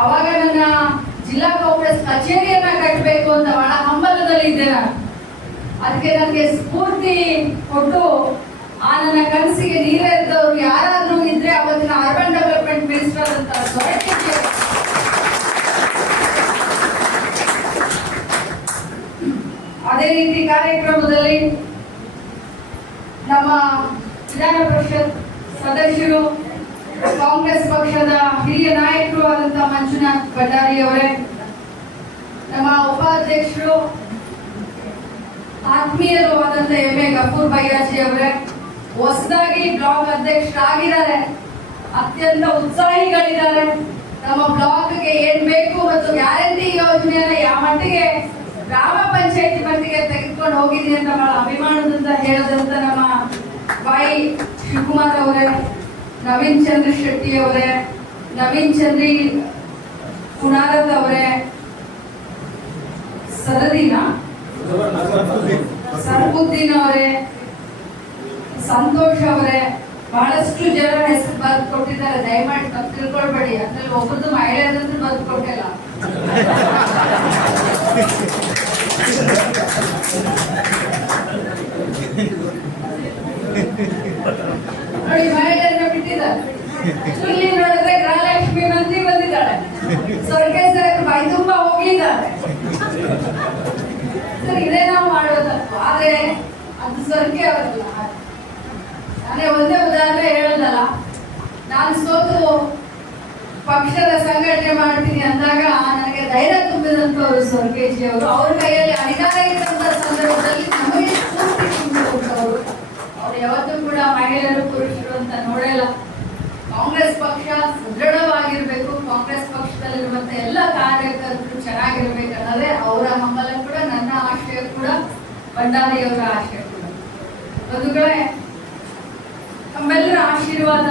[SPEAKER 5] ಅವಾಗ ನನ್ನ ಜಿಲ್ಲಾ ಕಾಂಗ್ರೆಸ್ ಕಚೇರಿಯನ್ನ ಕಟ್ಟಬೇಕು ಅಂತ ಬಹಳ ಹಂಬಲದಲ್ಲಿ ಇದ್ದೆ ಅದಕ್ಕೆ ನನಗೆ ಸ್ಫೂರ್ತಿ ಕೊಟ್ಟು ಆ ನನ್ನ ಕನಸಿಗೆ ನೀರೆದ್ದವರು ಯಾರಾದ್ರೂ ಇದ್ರೆ ಅವತ್ತಿನ ಅರ್ಬನ್ ಡೆವಲಪ್ಮೆಂಟ್ ಮಿನಿಸ್ಟರ್ ಅಂತ ಅದೇ ರೀತಿ ಕಾರ್ಯಕ್ರಮದಲ್ಲಿ ನಮ್ಮ ವಿಧಾನ ಪರಿಷತ್ ಸದಸ್ಯರು, ಕಾಂಗ್ರೆಸ್ ಪಕ್ಷದ ಹಿರಿಯ ನಾಯಕರು ಆದಂತಹ ಮಂಜುನಾಥ್ ಭಂಡಾರಿ ಅವರೇ, ನಮ್ಮ ಉಪಾಧ್ಯಕ್ಷರು ಆತ್ಮೀಯರು ಆದಂತ ಎಂ ಎ ಗಫೂರ್ ಭಯ್ಯಾಜಿ ಅವರೇ, ಹೊಸದಾಗಿ ಬ್ಲಾಕ್ ಅಧ್ಯಕ್ಷರಾಗಿದ್ದಾರೆ. ಅತ್ಯಂತ ಉತ್ಸಾಹಿಗಳಿದ್ದಾರೆ. ನಮ್ಮ ಬ್ಲಾಕ್ಗೆ ಏನ್ ಬೇಕು ಮತ್ತು ಗ್ಯಾರಂಟಿ ಯೋಜನೆಯನ್ನ ಯಾವ ಮಟ್ಟಿಗೆ ಗ್ರಾಮ ಪಂಚಾಯತಿ ಮಟ್ಟಿಗೆ ತೆಗೆದುಕೊಂಡು ಹೋಗಿದೆ ಅಂತ ಬಹಳ ಅಭಿಮಾನದಿಂದ ಹೇಳದಂತ ನಮ್ಮ ಬಾಯಿ ಶಿವಕುಮಾರ್ ಅವರೇ, ನವೀನ್ ಚಂದ್ರ ಶೆಟ್ಟಿ ಅವರೇ, ನವೀನ್ ಚಂದ್ರಿ ಕುಣಾರತ್ ಅವರೇ ಸದದಿನ ಸರ್ಬುದ್ದೀನ್ ಅವರೇ, ಸಂತೋಷ್ ಅವರೇ, ಬಹಳಷ್ಟು ಜನ ಹೆಸರು ಬರೆದು ಕೊಟ್ಟಿದ್ದಾರೆ ದಯಮಾಡಿ ತಪ್ಪು ತಿಳ್ಕೊಳ್ಬೇಡಿ. ಅದ್ರಲ್ಲಿ ಒಬ್ಬರದು ಮಹಿಳೆಯದಂತೂ ಬರೆದು ಕೊಟ್ಟಿಲ್ಲ ನೋಡಿ ಮಹಿಳೆಯರನ್ನ ಬಿಟ್ಟಿದ್ದಾರೆ ಇಲ್ಲಿ ನೋಡಿದ್ರೆ ಗೃಹಲಕ್ಷ್ಮಿ ಮಂತ್ರಿ ಬಂದಿದ್ದಾಳೆ. ಸ್ವರ್ಗೇಶ್ ಸರ್ ಬಾಯಿ ತುಂಬಾ ಹೋಗಿದ್ದಾರೆ ಸರ್, ಇದೇ ನಾವು ಮಾಡೋದಪ್ಪ ಆದ್ರೆ ಅದು ಸ್ವರ್ಗ ಅವರಲ್ಲ ನಾನೇ ಒಂದೇ ಉದಾಹರಣೆ ಹೇಳೋದಲ್ಲ. ನಾನು ಸೋತು ಪಕ್ಷದ ಸಂಘಟನೆ ಮಾಡ್ತೀನಿ ಅಂದಾಗ ನನಗೆ ಧೈರ್ಯ ತುಂಬಿದಂತವರು ಸ್ವರ್ಗೇಶಿ ಅವರು ಅವ್ರ ಕೈಯಲ್ಲಿ ಅಧಿಕಾರ ಇದ್ದಂತ ಸಂದರ್ಭದಲ್ಲಿ ನಮಗೆ ಯಾವತ್ತೂ ಕೂಡ ಮಹಿಳೆಯರು ಪುರುಷರು ಅಂತ ನೋಡಲ್ಲ. ಕಾಂಗ್ರೆಸ್ ಪಕ್ಷ ಸದೃಢವಾಗಿರ್ಬೇಕು. ಕಾಂಗ್ರೆಸ್ ಪಕ್ಷದಲ್ಲಿರುವಂತ ಎಲ್ಲ ಕಾರ್ಯಕರ್ತರು ಚೆನ್ನಾಗಿರ್ಬೇಕನ್ನೋದೇ ಅವರ ಹಂಬಲ ಕೂಡ, ನನ್ನ ಆಶಯ ಕೂಡ ಭಂಡಾರಿಯವರ ಆಶಯ ಕೂಡ. ಬಂಧುಗಳೇ, ತಮ್ಮೆಲ್ಲರ ಆಶೀರ್ವಾದ,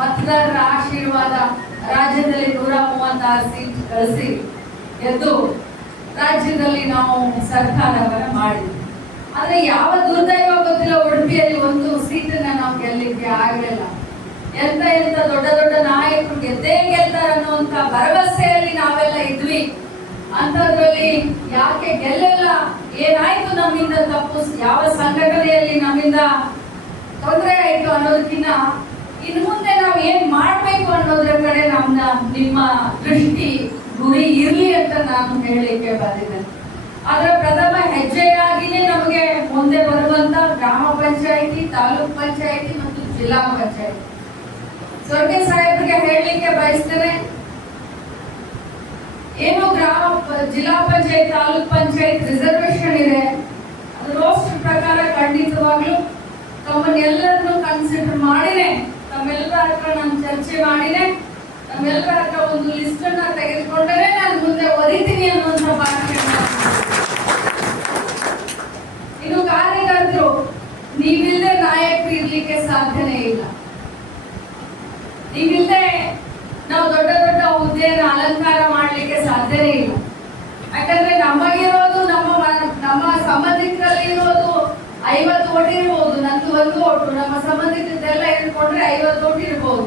[SPEAKER 5] ಮತದಾರರ ಆಶೀರ್ವಾದ ರಾಜ್ಯದಲ್ಲಿ ನೂರ ಮೂವತ್ತಾರು ಸೀಟ್ ಕಳಿಸಿ ಎದ್ದು ರಾಜ್ಯದಲ್ಲಿ ನಾವು ಸರ್ಕಾರವನ್ನು ಮಾಡಿದ್ವಿ. ಆದ್ರೆ ಯಾವ ದುರ್ದೈವ ಗೊತ್ತಿಲ್ಲ ಉಡುಪಿಯಲ್ಲಿ ಒಂದು ಸೀಟನ್ನ ನಾವು ಗೆಲ್ಲಿಕ್ಕೆ ಆಗಲಿಲ್ಲ. ಎಂತ ಎಂತ ದೊಡ್ಡ ದೊಡ್ಡ ನಾಯಕರು ಗೆದ್ದೇ ಗೆಲ್ತಾರ ಅನ್ನುವಂತ ಭರವಸೆಯಲ್ಲಿ ನಾವೆಲ್ಲ ಇದ್ವಿ. ಅಂತದ್ರಲ್ಲಿ ಯಾಕೆ ಗೆಲ್ಲಲ್ಲ? ಏನಾಯ್ತು ನಮ್ಮಿಂದ ತಪ್ಪು, ಯಾವ ಸಂಘಟನೆಯಲ್ಲಿ ನಮ್ಮಿಂದ ತೊಂದರೆ ಆಯ್ತು ಅನ್ನೋದಕ್ಕಿಂತ ಇನ್ನು ಮುಂದೆ ನಾವು ಏನ್ ಮಾಡ್ಬೇಕು ಅನ್ನೋದ್ರ ಕಡೆ ನಮ್ಮ ನಿಮ್ಮ ದೃಷ್ಟಿ ಗುರಿ ಇರ್ಲಿ ಅಂತ ನಾನು ಹೇಳಲಿಕ್ಕೆ ಬಂದಿದ್ದೇನೆ. ಅದರ ಪ್ರಥಮ ಹೆಜ್ಜೆಯಾಗಿನೇ ನಮಗೆ ಮುಂದೆ ಬರುವಂತ ಗ್ರಾಮ ಪಂಚಾಯಿತಿ, ತಾಲೂಕ್ ಪಂಚಾಯಿತಿ ಮತ್ತು ಜಿಲ್ಲಾ ಪಂಚಾಯಿತಿ. ಸ್ವರ್ಗ ಸಾಹೇಬರಿಗೆ ಹೇಳಲಿಕ್ಕೆ ಬಯಸ್ತೇನೆ. ಏನು ಗ್ರಾಮ, ಜಿಲ್ಲಾ ಪಂಚಾಯತ್, ತಾಲೂಕ್ ಪಂಚಾಯತ್ ರಿಸರ್ವೇಶನ್ ಇದೆ. ಅದು ರೋಸ್ಟರ್ ಪ್ರಕಾರ ಖಂಡಿತವಾಗ್ಲೂ ತಮ್ಮನ್ನೆಲ್ಲರನ್ನು ಕನ್ಸಿಡರ್ ಮಾಡಿನೇ. ತಮ್ಮೆಲ್ಲರ ಹತ್ರ ನಾನು ಚರ್ಚೆ ಮಾಡಿನೇ. ತಮ್ಮೆಲ್ಲರ ಹತ್ರ ಒಂದು ಲಿಸ್ಟ್ ಅನ್ನ ತೆಗೆದುಕೊಂಡರೆ ನಾನು ಮುಂದೆ ಒರಿತೀನಿ ಅನ್ನುವಂತ ಭಾಷೆ ಕಾರ್ಯಕರ್ತರು, ನೀವಿಲ್ಲದೆ ನಾಯಕರು ಇರ್ಲಿಕ್ಕೆ ಸಾಧ್ಯನೇ ಇಲ್ಲ. ನೀವಿಲ್ಲದೆ ನಾವು ದೊಡ್ಡ ದೊಡ್ಡ ಹುದ್ದೆಯನ್ನು ಅಲಂಕಾರ ಮಾಡ್ಲಿಕ್ಕೆ ಸಾಧ್ಯನೇ ಇಲ್ಲ. ಯಾಕಂದ್ರೆ ನಮಗಿರೋದು, ನಮ್ಮ ನಮ್ಮ ಸಂಬಂಧಿಕರಲ್ಲಿ ಇರೋದು ಐವತ್ತು ಓಟ್ ಇರ್ಬೋದು. ನಂದು ಒಂದು ಓಟು, ನಮ್ಮ ಸಂಬಂಧಿಕರದೆಲ್ಲ ಇಟ್ಕೊಂಡ್ರೆ ಐವತ್ತು ಓಟ್ ಇರ್ಬೋದು.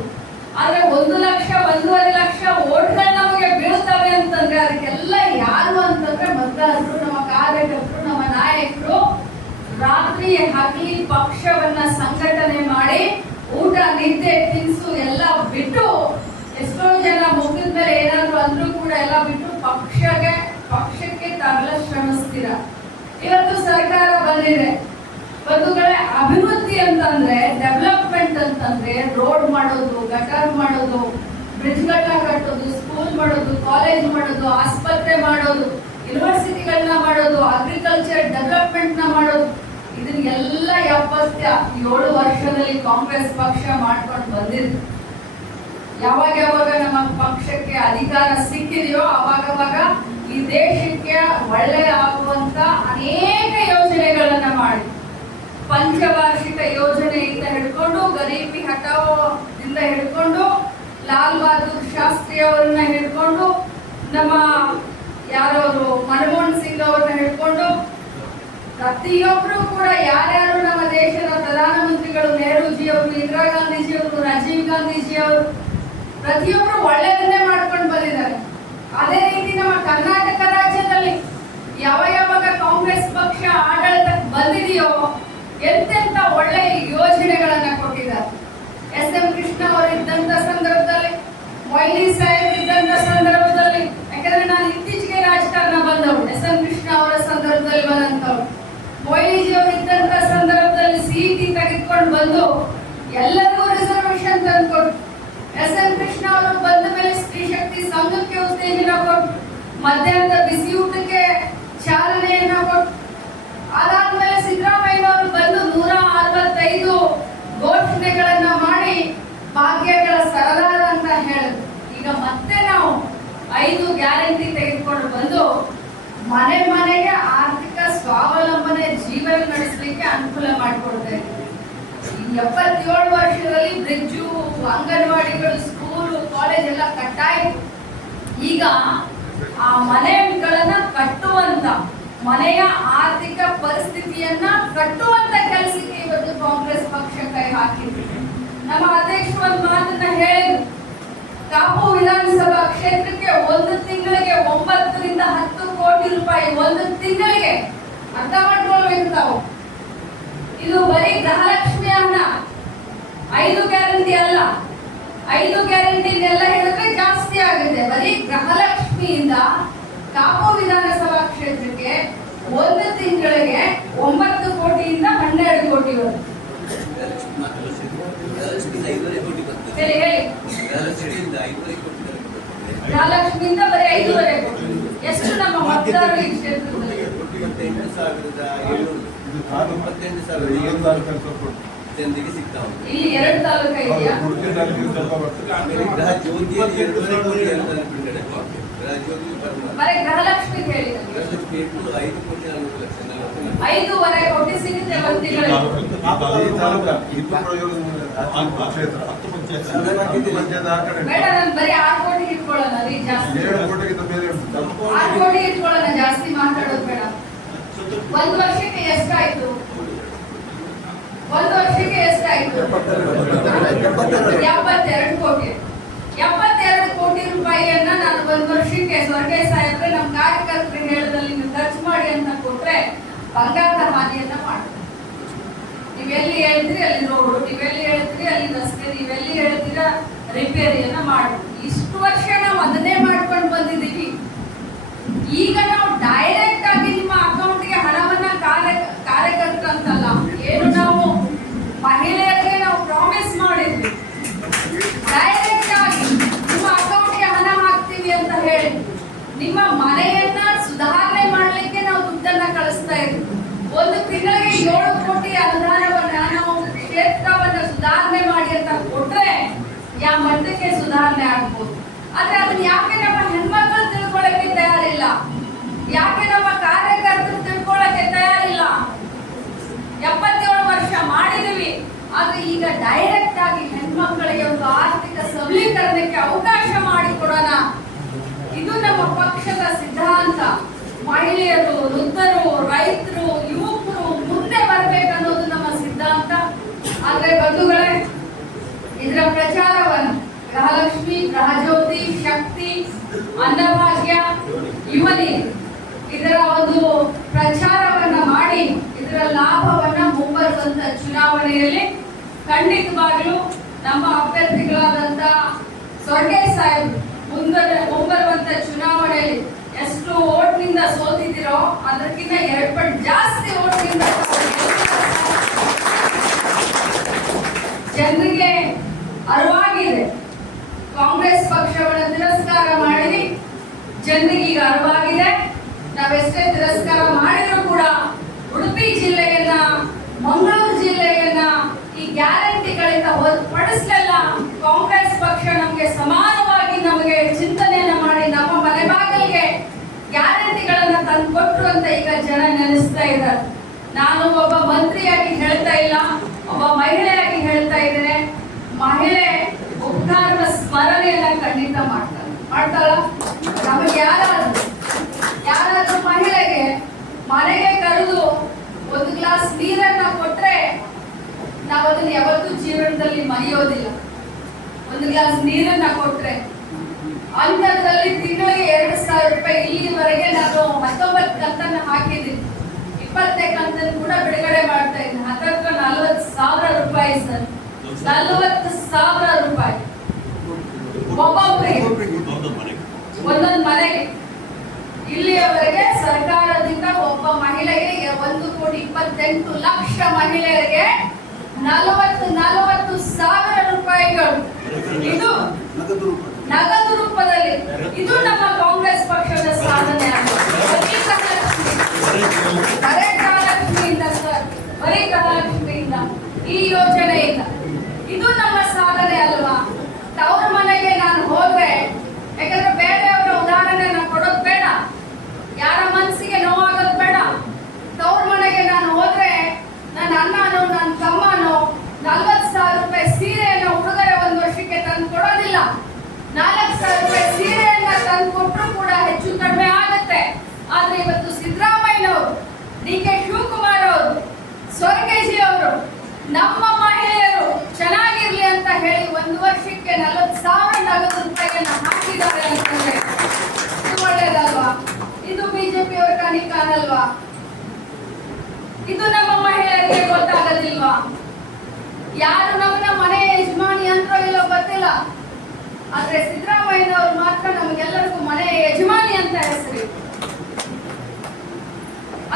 [SPEAKER 5] ಆದ್ರೆ ಒಂದು ಲಕ್ಷ, ಒಂದೂವರೆ ಲಕ್ಷ ಓಟ್ಗಳು ನಮಗೆ ಬೀಳ್ತವೆ ಅಂತಂದ್ರೆ ಅದಕ್ಕೆಲ್ಲ ಯಾರು ಅಂತಂದ್ರೆ ಮತದಾರರು, ನಮ್ಮ ಕಾರ್ಯಕರ್ತರು, ನಮ್ಮ ನಾಯಕರು ರಾತ್ರಿ ಹಗಲಿ ಪಕ್ಷವನ್ನ ಸಂಘಟನೆ ಮಾಡಿ ಊಟ, ನಿದ್ದೆ, ತಿನಿಸು ಎಲ್ಲ ಬಿಟ್ಟು ಎಷ್ಟೋ ಜನ ಮುಗಿದ ಮೇಲೆ ಏನಾದ್ರು ಅಂದ್ರೂ ಕೂಡ ಎಲ್ಲ ಬಿಟ್ಟು ಪಕ್ಷಕ್ಕೆ ಪಕ್ಷಕ್ಕೆ ತಗಲ ಶ್ರಮಿಸ್ತೀರ. ಇವತ್ತು ಸರ್ಕಾರ ಬಂದಿದೆ. ಬಂಧುಗಳೇ, ಅಭಿವೃದ್ಧಿ ಅಂತಂದ್ರೆ ಡೆವಲಪ್ಮೆಂಟ್ ಅಂತಂದ್ರೆ ರೋಡ್ ಮಾಡೋದು ಗಟಾರ್ ಮಾಡೋದು ಬ್ರಿಡ್ಜ್ಗಳನ್ನ ಕಟ್ಟೋದು ಸ್ಕೂಲ್ ಮಾಡೋದು ಕಾಲೇಜ್ ಮಾಡೋದು, ಆಸ್ಪತ್ರೆ ಮಾಡೋದು ಯೂನಿವರ್ಸಿಟಿಗಳನ್ನ ಮಾಡೋದು ಅಗ್ರಿಕಲ್ಚರ್ ಡೆವಲಪ್ಮೆಂಟ್ನ ಮಾಡೋದು. ಇದನ್ನೆಲ್ಲ ಎಪ್ಪತ್ತ ಏಳು ವರ್ಷದಲ್ಲಿ ಕಾಂಗ್ರೆಸ್ ಪಕ್ಷ ಮಾಡ್ಕೊಂಡು ಬಂದಿದ್ರು. ಯಾವಾಗ ಯಾವಾಗ ನಮ್ಮ ಪಕ್ಷಕ್ಕೆ ಅಧಿಕಾರ ಸಿಕ್ಕಿದೆಯೋ ಅವಾಗ ಅವಾಗ ಈ ದೇಶಕ್ಕೆ ಒಳ್ಳೆ ಆಗುವಂತ ಅನೇಕ ಯೋಜನೆಗಳನ್ನ ಮಾಡಿ ಪಂಚವಾರ್ಷಿಕ ಯೋಜನೆಯಿಂದ ಹಿಡ್ಕೊಂಡು ಗರೀಬಿ ಹಠಾವದಿಂದ ಹಿಡ್ಕೊಂಡು ಲಾಲ್ ಬಹದ್ದೂರ್ ಶಾಸ್ತ್ರಿ ಅವರನ್ನ ಹಿಡ್ಕೊಂಡು ನಮ್ಮ ಯಾರವರು ಮನಮೋಹನ್ ಸಿಂಗ್ ಅವರನ್ನ ಹಿಡ್ಕೊಂಡು ಪ್ರತಿಯೊಬ್ರು ಕೂಡ ಯಾರ್ಯಾರು ನಮ್ಮ ದೇಶದ ಪ್ರಧಾನಮಂತ್ರಿಗಳು ನೆಹರೂಜಿ ಅವರು ಇಂದಿರಾ ಗಾಂಧೀಜಿ ಅವರು ರಾಜೀವ್ ಗಾಂಧೀಜಿ ಅವರು ಪ್ರತಿಯೊಬ್ರು ಒಳ್ಳೆಯದನ್ನೇ ಮಾಡ್ಕೊಂಡು ಬಂದಿದ್ದಾರೆ. ಅದೇ ರೀತಿ ನಮ್ಮ ಕರ್ನಾಟಕ ರಾಜ್ಯದಲ್ಲಿ ಯಾವ ಯಾವಾಗ ಕಾಂಗ್ರೆಸ್ ಪಕ್ಷ ಆಡಳಿತಕ್ಕೆ ಬಂದಿದೆಯೋ ಎಂತೆಂತ ಒಳ್ಳೆಯ ಯೋಜನೆಗಳನ್ನ ಕೊಟ್ಟಿದ್ದಾರೆ. ಎಸ್ ಎಂ ಕೃಷ್ಣ ಅವರು ಇದ್ದಂತ ಸಂದರ್ಭದಲ್ಲಿ, ಮೊಯ್ಲಿ ಸಾಹೇಬ್ ಇದ್ದಂತ ಸಂದರ್ಭದಲ್ಲಿ, ಯಾಕಂದ್ರೆ ನಾನು ಇತ್ತೀಚೆಗೆ ರಾಜಕಾರಣ ಬಂದವಳು, ಎಸ್ ಎಂ ಕೃಷ್ಣ ಅವರ ಸಂದರ್ಭದಲ್ಲಿ ಬಂದಂತವ್ರು ಮೊಯ್ಲಿಜಿ ಅವರು ಇದ್ದಂತ ಸಂದರ್ಭದಲ್ಲಿ ಸಿಇಟಿ ತೆಗೆದುಕೊಂಡು ಬಂದು ಎಲ್ಲರಿಗೂ ರಿಸರ್ವೇಶನ್ ತಂದ್ಕೊಟ್ಟು ಎಸ್ ಎನ್ ಕೃಷ್ಣ ಅವರು ಬಂದ ಮೇಲೆ ಸ್ತ್ರೀ ಶಕ್ತಿ ಸಂಘಕ್ಕೆ ಉತ್ತೇಜನ ಕೊಟ್ಟು ಮಧ್ಯಾಹ್ನದ ಬಿಸಿ ಊಟಕ್ಕೆ ಚಾಲನೆಯನ್ನ ಕೊಟ್ಟು ಅದಾದ್ಮೇಲೆ ಸಿದ್ದರಾಮಯ್ಯನವರು ಬಂದು ನೂರ ಅರವತ್ತೈದು ಘೋಷಣೆಗಳನ್ನ ಮಾಡಿ ಭಾಗ್ಯಗಳ ಸರದಾರ ಅಂತ ಹೇಳಿದ್ರು. ಈಗ ಮತ್ತೆ ನಾವು ಐದು ಗ್ಯಾರಂಟಿ ತೆಗೆದುಕೊಂಡು ಬಂದು ಮನೆ ಮನೆಗೆ ಆರ್ಥಿಕ ಸ್ವಾವಲಂಬನೆ ಜೀವನ ನಡೆಸಲಿಕ್ಕೆ ಅನುಕೂಲ ಮಾಡಿಕೊಡುತ್ತೆ. ಎಪ್ಪತ್ತೇಳು ವರ್ಷದಲ್ಲಿ ಬ್ರಿಡ್ಜು, ಅಂಗನವಾಡಿಗಳು, ಸ್ಕೂಲು, ಕಾಲೇಜ್ ಎಲ್ಲ ಕಟ್ಟಾಯ್ತು. ಈಗ ಆ ಮನೆಗಳನ್ನ ಕಟ್ಟುವಂತ, ಮನೆಯ ಆರ್ಥಿಕ ಪರಿಸ್ಥಿತಿಯನ್ನ ಕಟ್ಟುವಂತ ಕೆಲಸಕ್ಕೆ ಇವತ್ತು ಕಾಂಗ್ರೆಸ್ ಪಕ್ಷ ಕೈ ಹಾಕಿದೆ. ನಮ್ಮ ಅಧ್ಯಕ್ಷ ಒಂದು ಮಾತನ್ನ ಹೇಳಿದ್ರು. ಕಾಪು ವಿಧಾನಸಭಾ ಕ್ಷೇತ್ರಕ್ಕೆ ಒಂದು ತಿಂಗಳಿಗೆ ಒಂಬತ್ತರಿಂದ ಹತ್ತು ಕೋಟಿ ರೂಪಾಯಿ ಒಂದು ತಿಂಗಳಿಗೆ ಅರ್ಥ ಮಾಡ್ಕೊಳ್ಬೇಕು ತಾವು. ಇದು ಬರೀ ಗೃಹಲಕ್ಷ್ಮಿ ಅನ್ನ. ಐದು ಗ್ಯಾರಂಟಿ ಅಲ್ಲ. ಐದು ಗ್ಯಾರಂಟಿ ಎಲ್ಲ ಹೇಳಿದ್ರೆ ಜಾಸ್ತಿ ಆಗಿದೆ ಬರೀ ಗೃಹಲಕ್ಷ್ಮಿಯಿಂದ ಕಾಪು ವಿಧಾನಸಭಾ ಕ್ಷೇತ್ರಕ್ಕೆ ಒಂದು ತಿಂಗಳಿಗೆ ಒಂಬತ್ತು ಕೋಟಿಯಿಂದ ಹನ್ನೆರಡು ಕೋಟಿ ಹೇಳಿ ಹೇಳಿ. ಗೃಹಲಕ್ಷ್ಮಿಯಿಂದ ಬರೀ ಐದೂವರೆ ಕೋಟಿ ಎಷ್ಟು ನಮ್ಮ ಮತದಾರರು ಈ ಕ್ಷೇತ್ರದಲ್ಲಿ
[SPEAKER 6] ಜನರಿಗೆ ಸಿಗ್ತಾ ಉಂಟು
[SPEAKER 5] ಇಲ್ಲಿ ಎರಡು ತಾಲೂಕ ಇದೆಯಾ
[SPEAKER 6] ಆಮೇಲೆ ಗೃಹ ಜ್ಯೋತಿಯಲ್ಲಿ ಎರಡೂವರೆ ಕೋಟಿ ಅನುದಾನ ಬಿಡುಗಡೆ ಮಾಡಿದೆ. ಗೃಹ ಜ್ಯೋತಿ
[SPEAKER 5] ಬರೀ ಗೃಹಲಕ್ಷ್ಮಿ ಹೇಳಿ ನನಗೆ.
[SPEAKER 6] ಗೃಹಲಕ್ಷ್ಮಿ ಇಟ್ಟು ಐದು ಕೋಟಿ ನಲವತ್ತು ಲಕ್ಷ ನಲವತ್ತು ಲಕ್ಷ.
[SPEAKER 5] ಐದೂವರೆ ಕೋಟಿ ಸಿಗುತ್ತೆ ಒಂದು ತಿಂಗಳಿಗೆ ಬೇಡ ನಾನು ಬರೀ ಆರು ಕೋಟಿ ಇಟ್ಕೊಳ್ಳೋಣ ರೀ ಜಾಸ್ತಿ. ಆರು ಕೋಟಿ ಇಟ್ಕೊಳ್ಳೋಣ ಜಾಸ್ತಿ ಮಾತಾಡೋದು ಬೇಡ. ಒಂದು ವರ್ಷಕ್ಕೆ ಎಷ್ಟಾಯ್ತು? ಒಂದು ವರ್ಷಕ್ಕೆ ಎಷ್ಟಾಯ್ತು? ಎಪ್ಪತ್ತೆರಡು ಕೋಟಿ. ಎಪ್ಪತ್ತೆರಡು ಕೋಟಿ ರೂಪಾಯಿಯನ್ನ ನಾನು ಒಂದು ವರ್ಷಕ್ಕೆ ಸ್ವರ್ಗ ಸಾಹೇಬ್ರೆ ನಮ್ಮ ಕಾರ್ಯಕರ್ತರು ಹೇಳದಲ್ಲಿ ನೀವು ಖರ್ಚು ಮಾಡಿ ಅಂತ ಕೊಟ್ರೆ ಬಂಗಾರದ ಹಾನಿಯನ್ನ ಮಾಡ್ತಾರೆ. ನೀವೆಲ್ಲಿ ಹೇಳ್ತೀರಿ ಅಲ್ಲಿ ರೋಡು, ನೀವೆಲ್ಲಿ ಹೇಳ್ತೀರಿ ಅಲ್ಲಿ ರಸ್ತೆ, ನೀವೆಲ್ಲಿ ಹೇಳ್ತೀರಾ ರಿಪೇರಿಯನ್ನ ಮಾಡಿ. ಇಷ್ಟು ವರ್ಷ ನಾವು ಅದನ್ನೇ ಮಾಡ್ಕೊಂಡು ಬಂದಿದ್ದೀವಿ. ಈಗ ನಾವು ಡೈರೆಕ್ಟ್ ಆಗಿ ನಿಮ್ಮ ಅಕೌಂಟ್ಗೆ ಹಣವನ್ನ ಕಾರ್ಯ, ಕಾರ್ಯಕರ್ತರು ಅಂತಲ್ಲ, ಏನು ನಾವು ಮಹಿಳೆಯರಿಗೆ ನಾವು ಪ್ರಾಮಿಸ್ ಮಾಡಿದ್ವಿ. ಡೈರೆಕ್ಟ್ ಆಗಿ ನಿಮ್ಮ ಅಕೌಂಟ್ಗೆ ಹಣ ಹಾಕ್ತೀವಿ ಅಂತ ಹೇಳಿ, ನಿಮ್ಮ ಮನೆಯನ್ನ ಸುಧಾರಣೆ ಮಾಡಲಿಕ್ಕೆ ನಾವು ದುಡ್ಡನ್ನ ಕಳಿಸ್ತಾ ಇದ್ವಿ. ಒಂದು ತಿಂಗಳಿಗೆ ಏಳು ಕೋಟಿ ನಾವು ಕ್ಷೇತ್ರವನ್ನ ಸುಧಾರಣೆ ಮಾಡಿ ಅಂತ ಕೊಟ್ರೆ ಯಾವ ಮಟ್ಟಕ್ಕೆ ಸುಧಾರಣೆ ಆಗ್ಬೋದು. ಆದ್ರೆ ಅದನ್ನ ಯಾಕೆ ನಮ್ಮ ಹೆಣ್ಮಕ್ಳು ತಿಳ್ಕೊಳಕ್ಕೆ ತಯಾರಿಲ್ಲ? ಯಾಕೆ ನಮ್ಮ ಕಾರ್ಯಕರ್ತರು ತಿಳ್ಕೊಳಕ್ಕೆ ತಯಾರಿಲ್ಲ? ಎಪ್ಪತ್ತೇಳು ವರ್ಷ ಮಾಡಿದೀವಿ, ಆದ್ರೆ ಈಗ ಡೈರೆಕ್ಟ್ ಆಗಿ ಹೆಣ್ಮಕ್ಕಳಿಗೆ ಒಂದು ಆರ್ಥಿಕ ಸಬಲೀಕರಣಕ್ಕೆ ಅವಕಾಶ ಮಾಡಿಕೊಡೋಣ ಇದು ನಮ್ಮ ಪಕ್ಷದ ಸಿದ್ಧಾಂತ. ಮಹಿಳೆಯರು, ವೃದ್ಧರು, ರೈತರು ಯುವಕರು ಮುಂದೆ ಬರ್ಬೇಕನ್ನೋದು ನಮ್ಮ ಸಿದ್ಧಾಂತ ಆದ್ರೆ ಬಂಧುಗಳೇ, ಇದರ ಪ್ರಚಾರವನ್ನು ಗೃಹಲಕ್ಷ್ಮಿ, ಗೃಹಜ್ಯೋತಿ, ಶಕ್ತಿ, ಅನ್ನಭಾಗ್ಯ ಯುವನಿ ಇದರ ಒಂದು ಪ್ರಚಾರವನ್ನ ಮಾಡಿ, ಇದರ ಲಾಭವನ್ನ ಮುಂಬರುವಂತ ಚುನಾವಣೆಯಲ್ಲಿ ಖಂಡಿತವಾಗ್ಲೂ ನಮ್ಮ ಅಭ್ಯರ್ಥಿಗಳಾದಂತ ಸ್ವರ್ಗೆ ಸಾಹೇಬ್ ಮುಂದರ ಮುಂಬರುವಂತ ಚುನಾವಣೆಯಲ್ಲಿ ಎಷ್ಟು ಓಟ್ನಿಂದ ಸೋತಿದ್ದೀರೋ ಅದಕ್ಕಿಂತ ಎರಡು ಪಟ್ಟು ಜಾಸ್ತಿ ಓಟ್ನಿಂದ ಜನರಿಗೆ ಅರಿವಾಗಿದೆ. ಕಾಂಗ್ರೆಸ್ ಪಕ್ಷವನ್ನು ತಿರಸ್ಕಾರ ಮಾಡಿ, ಜನರಿಗೆ ಈಗ ಅರಿವಾಗಿದೆ. ನಾವೆಷ್ಟೇ ತಿರಸ್ಕಾರ ಮಾಡಿದ್ರು ಕೂಡ ಉಡುಪಿ ಜಿಲ್ಲೆಯನ್ನ, ಮಂಗಳೂರು ಜಿಲ್ಲೆಯನ್ನ ಈ ಗ್ಯಾರಂಟಿಗಳಿಂದ ಹೊರಪಡಿಸಲಿಲ್ಲ ಕಾಂಗ್ರೆಸ್ ಪಕ್ಷ ನಮಗೆ ಸಮಾನವಾಗಿ ನಮಗೆ ಚಿಂತನೆಯನ್ನ ಮಾಡಿ, ನಮ್ಮ ಮನೆ ಬಾಗಿಲಿಗೆ ಗ್ಯಾರಂಟಿಗಳನ್ನ ತಂದು ಕೊಟ್ಟರು ಅಂತ ಈಗ ಜನ ನೆನೆಸ್ತಾ ಇದ್ದಾರೆ. ನಾನು ಒಬ್ಬ ಮಂತ್ರಿಯಾಗಿ ಹೇಳ್ತಾ ಇಲ್ಲ. ಒಬ್ಬ ಮಹಿಳೆಯಾಗಿ ಹೇಳ್ತಾ ಇದ್ದೇನೆ ಮಹಿಳೆ ಉಪಕಾರದ ಸ್ಮರಣೆಯನ್ನ ಖಂಡಿತ ಮಾಡ್ತಾಳೆ. ಮಾಡ್ತಾಳ? ನಮಗೆ ಯಾರಾದ್ರೂ ಯಾರಾದ್ರೂ ಮಹಿಳೆಗೆ ಮನೆಗೆ ಕರೆದು ಒಂದು ಗ್ಲಾಸ್ ನೀರನ್ನ ಕೊಟ್ರೆ ನಾವು ಅದನ್ನ ಯಾವತ್ತೂ ಜೀವನದಲ್ಲಿ ಮರೆಯೋದಿಲ್ಲ. ಒಂದು ಗ್ಲಾಸ್ ನೀರನ್ನ ಕೊಟ್ರೆ ಅಂತದ್ರಲ್ಲಿ ತಿಂಗಳಿಗೆ ಎರಡು ಸಾವಿರ ರೂಪಾಯಿ ಇಲ್ಲಿವರೆಗೆ ನಾನು ಹತ್ತೊಂಬತ್ತು ಕಂತನ್ನ ಹಾಕಿದ್ದೀನಿ. ಇಪ್ಪತ್ತೇ ಕಂತನ್ನು ಕೂಡ ಬಿಡುಗಡೆ ಮಾಡ್ತಾ ಇದ್ದೀನಿ. ಹತ್ತತ್ರ ನಲವತ್ತು ಸಾವಿರ ರೂಪಾಯಿ ಸರ್. ನಲವತ್ತು ಸಾವಿರ ರೂಪಾಯಿ. ಒಬ್ಬೊಬ್ಬರಿಗೆ ಒಂದೊಂದು ಮನೆಗೆ. ಇಲ್ಲಿಯವರೆಗೆ ಸರ್ಕಾರದಿಂದ ಒಬ್ಬ ಮಹಿಳೆಗೆ ಒಂದು ಕೋಟಿ ಇಪ್ಪತ್ತೆಂಟು ಲಕ್ಷ ಮಹಿಳೆಯರಿಗೆ ನಲವತ್ತು ನಲವತ್ತು ಸಾವಿರ ರೂಪಾಯಿಗಳು. ಇದು
[SPEAKER 1] ನಗದು
[SPEAKER 5] ರೂಪದಲ್ಲಿ. ಇದು ನಮ್ಮ ಕಾಂಗ್ರೆಸ್ ಪಕ್ಷದ ಸಾಧನೆ ಆಗಿದೆ. ಬರೀ ಕಲಾಕ್ಷ್ಮಿ. ಬರೀ ಗೃಹಲಕ್ಷ್ಮಿಯಿಂದ ಸರ್. ಬರೀ ಗೃಹಲಕ್ಷ್ಮಿಯಿಂದ ಈ ಯೋಜನೆಯಿಂದ ಇದು ನಮ್ಮ ಸಾಧನೆ ಅಲ್ವಾ? ತವ್ರ ಮನೆಗೆ ನಾನು ಹೋದ್ರೆ, ಯಾಕಂದ್ರೆ ಬೇರೆಯವರ ಉದಾಹರಣೆ ನಾನು ಕೊಡೋದು ಬೇಡ. ಯಾರ ಮನಸ್ಸಿಗೆ ನೋವಾಗೋದು ಬೇಡ. ತವ್ರ ಮನೆಗೆ ನಾನು ಹೋದ್ರೆ, ನನ್ನ ಅಣ್ಣನೋ, ನನ್ನ ತಮ್ಮನೋ ನಲ್ವತ್ತು ಸಾವಿರ ರೂಪಾಯಿ ಸೀರೆಯನ್ನು ಉಡುಗೊರೆ ಒಂದು ವರ್ಷಕ್ಕೆ ತಂದು ಕೊಡೋದಿಲ್ಲ. ನಾಲ್ಕು ಸಾವಿರ ರೂಪಾಯಿ ಸೀರೆಯನ್ನ ತಂದು ಕೊಟ್ಟರು ಕೂಡ ಹೆಚ್ಚು ಕಡಿಮೆ ಆಗುತ್ತೆ ಆದ್ರೆ ಇವತ್ತು ಸಿದ್ದರಾಮಯ್ಯನವರು ಡಿ ಕೆ ಶಿವಕುಮಾರ್ ಅವರು ಸ್ವರ್ಗೇಶಿ ಅವರು ನಮ್ಮ ಮಹಿಳೆಯರು ಚೆನ್ನಾಗಿರ್ಲಿ ಅಂತ ಹೇಳಿ ಒಂದು ವರ್ಷಕ್ಕೆ ನಲವತ್ತು ಸಾವಿರ ನಗದು ರೂಪಾಯಿಯನ್ನ ಹಾಕಿದ್ದಾರೆ ಅಂತಂದ್ರೆ ಇದು ಒಳ್ಳೇದಲ್ವಾ ಇದು ಬಿಜೆಪಿ ಅವರ ಕನಿಕ ಅನ್ನಲ್ವಾ ಇದು ನಮ್ಮ ಮಹಿಳೆಯರಿಗೆ ಗೊತ್ತಾಗೋದಿಲ್ವಾ ಯಾರು ನಮ್ಮನ್ನ ಮನೆ ಯಜಮಾನಿ ಅಂದ್ರೋ ಇಲ್ಲೋ ಗೊತ್ತಿಲ್ಲ ಆದ್ರೆ ಸಿದ್ದರಾಮಯ್ಯನವರು ಮಾತ್ರ ನಮಗೆಲ್ಲರಿಗೂ ಮನೆ ಯಜಮಾನಿ ಅಂತ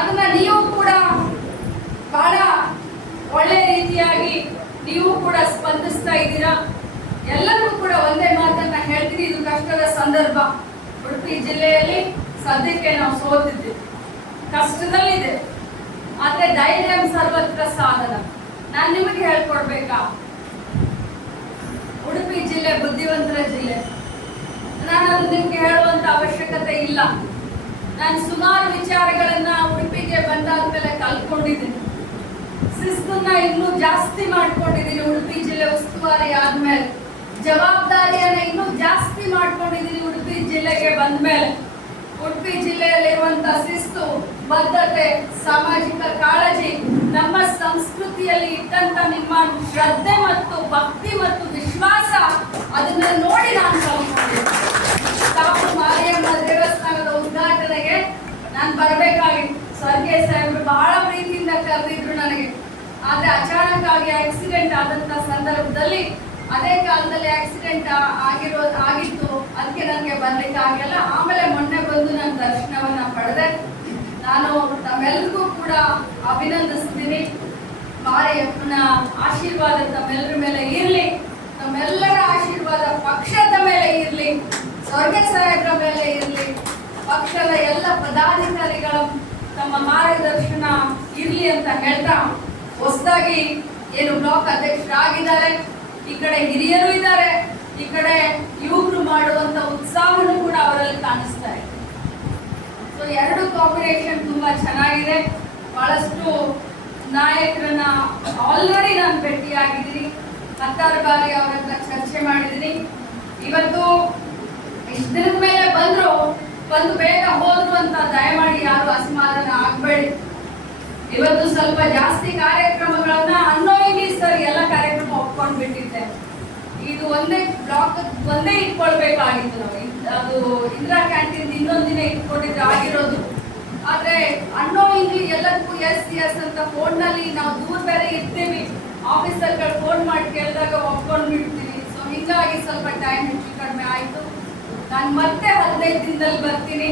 [SPEAKER 5] ಅದನ್ನ ನೀವು ಕೂಡ ಬಹಳ ಒಳ್ಳೆ ರೀತಿಯಾಗಿ ನೀವು ಕೂಡ ಸ್ಪಂದಿಸ್ತಾ ಇದ್ದೀರಾ? ಎಲ್ಲರಿಗೂ ಕೂಡ ಒಂದೇ ಮಾತನ್ನ ಹೇಳ್ತೀನಿ. ಇದು ಕಷ್ಟದ ಸಂದರ್ಭ. ಉಡುಪಿ ಜಿಲ್ಲೆಯಲ್ಲಿ ಸದ್ಯಕ್ಕೆ ನಾವು ಸೋತಿದ್ದೀವಿ ಕಷ್ಟದಲ್ಲಿದೆ. ಆದ್ರೆ ಧೈರ್ಯ ಸರ್ವತ್ರ ಸಾಧನ. ನಾನು ನಿಮಗೆ ಹೇಳ್ಕೊಡ್ಬೇಕಾ ಉಡುಪಿ ಜಿಲ್ಲೆ ಬುದ್ಧಿವಂತರ ಜಿಲ್ಲೆ ನಾನು ಅದು ನಿಮ್ಗೆ ಹೇಳುವಂತ ಅವಶ್ಯಕತೆ ಇಲ್ಲ. ನಾನು ಸುಮಾರು ವಿಚಾರಗಳನ್ನ ಉಡುಪಿಗೆ ಬಂದಾದ ಮೇಲೆ ಕಲ್ತ್ಕೊಂಡಿದ್ದೀನಿ. ಶಿಸ್ತನ್ನ ಇನ್ನೂ ಜಾಸ್ತಿ ಮಾಡ್ಕೊಂಡಿದ್ದೀನಿ ಉಡುಪಿ ಜಿಲ್ಲೆ ಉಸ್ತುವಾರಿ ಆದ್ಮೇಲೆ. ಜವಾಬ್ದಾರಿಯನ್ನ ಇನ್ನೂ ಜಾಸ್ತಿ ಮಾಡ್ಕೊಂಡಿದ್ದೀನಿ ಉಡುಪಿ ಜಿಲ್ಲೆಗೆ ಬಂದ್ಮೇಲೆ. ಉಡುಪಿ ಜಿಲ್ಲೆಯಲ್ಲಿರುವಂತ ಶಿಸ್ತು, ಬದ್ಧತೆ, ಸಾಮಾಜಿಕ ಕಾಳಜಿ, ನಮ್ಮ ಸಂಸ್ಕೃತಿಯಲ್ಲಿ ಇದ್ದಂತ ನಿಮ್ಮ ಶ್ರದ್ಧೆ ಮತ್ತು ಭಕ್ತಿ ಮತ್ತು ವಿಶ್ವಾಸ, ಅದನ್ನ ನೋಡಿ ನಾನು ಕಲ್ತ್ಕೊಂಡಿದ್ದೀನಿ. ತಾವು ಮಾರಿಯಮ್ಮ ದೇವಸ್ಥಾನದ ಉದ್ಘಾಟನೆಗೆ ನಾನು ಬರಬೇಕಾಗಿತ್ತು ಸರ್ಗೆ ಸಾಹೇಬರು ಬಹಳ ಪ್ರೀತಿಯಿಂದ ಕರೆದಿದ್ರು ನನಗೆ. ಆದರೆ ಅಚಾನಕ್ ಆಗಿ ಆಕ್ಸಿಡೆಂಟ್ ಆದಂತ ಸಂದರ್ಭದಲ್ಲಿ ಅದೇ ಕಾಲದಲ್ಲಿ ಆಕ್ಸಿಡೆಂಟ್ ಆಗಿರೋ ಆಗಿತ್ತು. ಅದಕ್ಕೆ ನನಗೆ ಬರ್ಲಿಕ್ಕೆ ಆಗಿಲ್ಲ ಆಮೇಲೆ ಮೊನ್ನೆ ಬಂದು ನಾನು ದರ್ಶನವನ್ನ ಪಡೆದೆ. ನಾನು ತಮ್ಮೆಲ್ರಿಗೂ ಕೂಡ ಅಭಿನಂದಿಸ್ತೀನಿ. ಮಾರಿಯಪ್ಪನ ಆಶೀರ್ವಾದ ತಮ್ಮೆಲ್ಲರ ಮೇಲೆ ಇರಲಿ. ತಮ್ಮೆಲ್ಲರ ಆಶೀರ್ವಾದ ಪಕ್ಷದ ಮೇಲೆ ಇರ್ಲಿ. ಸ್ವರ್ಗ ಸಾಹೇಬ್ರ ಮೇಲೆ ಇರ್ಲಿ, ಪಕ್ಷದ ಎಲ್ಲ ಪದಾಧಿಕಾರಿಗಳ ತಮ್ಮ ಮಾರ್ಗದರ್ಶನ ಇರಲಿ ಅಂತ ಹೇಳ್ತಾ ಹೊಸದಾಗಿ ಏನು ಬ್ಲಾಕ್ ಅಧ್ಯಕ್ಷರಾಗಿದ್ದಾರೆ. ಈ ಕಡೆ ಹಿರಿಯರು ಇದ್ದಾರೆ, ಈ ಕಡೆ ಯುವಕರು ಮಾಡುವಂತ ಉತ್ಸಾಹನೂ ಕೂಡ ಅವರಲ್ಲಿ ಕಾಣಿಸ್ತಾ ಇದೆ. ಸೊ ಎರಡು ಕಾಂಬಿನೇಷನ್ ತುಂಬಾ ಚೆನ್ನಾಗಿದೆ. ಬಹಳಷ್ಟು ನಾಯಕರನ್ನ ಆಲ್ರೆಡಿ ನಾನು ಭೇಟಿಯಾಗಿದ್ದೀನಿ. ಹತ್ತಾರು ಬಾರಿ ಅವರನ್ನ ಚರ್ಚೆ ಮಾಡಿದ್ದೀನಿ. ಇವತ್ತು ಇಷ್ಟ ದಿನದ ಮೇಲೆ ಬಂದ್ರು. ಬಂದು ಬೇಗ ಹೋದ್ರು ಅಂತ ದಯಮಾಡಿ ಯಾರು ಅಸಮಾಧಾನ ಆಗ್ಬೇಡಿ. ಇವತ್ತು ಸ್ವಲ್ಪ ಜಾಸ್ತಿ ಕಾರ್ಯಕ್ರಮಗಳನ್ನ ಅನ್ನೋಯಿಲಿ ಸರ್ ಎಲ್ಲ ಕಾರ್ಯಕ್ರಮ ಒಪ್ಕೊಂಡು ಬಿಟ್ಟಿದ್ದೆ. ಇದು ಒಂದೇ ಬ್ಲಾಕ್ ಒಂದೇ ಇಟ್ಕೊಳ್ಬೇಕಾಗಿತ್ತು ನಾವು ಅದು ಇಂದಿರಾ ಕ್ಯಾಂಟೀನ್ ದಿನ ಇಟ್ಕೊಂಡಿದ್ರೆ ಆಗಿರೋದು. ಆದ್ರೆ ಅನ್ನೋಯಿಂಗ್ಲಿ ಎಲ್ಲದಕ್ಕೂ ಎಸ್ ಎಸ್ ಅಂತ ಫೋನ್ನಲ್ಲಿ ನಾವು ದೂರ ಬೇರೆ ಇರ್ತೀವಿ. ಆಫೀಸರ್ಗಳು ಫೋನ್ ಮಾಡಿ ಕೇಳಿದಾಗ ಒಪ್ಕೊಂಡು ಬಿಡ್ತೀವಿ. ಸೊ ಹಿಂಗಾಗಿ ಸ್ವಲ್ಪ ಟೈಮ್ ಹೆಚ್ಚು ಕಡಿಮೆ ಆಯ್ತು. ನಾನು ಮತ್ತೆ ಹದಿನೈದು ದಿನದಲ್ಲಿ ಬರ್ತೀನಿ.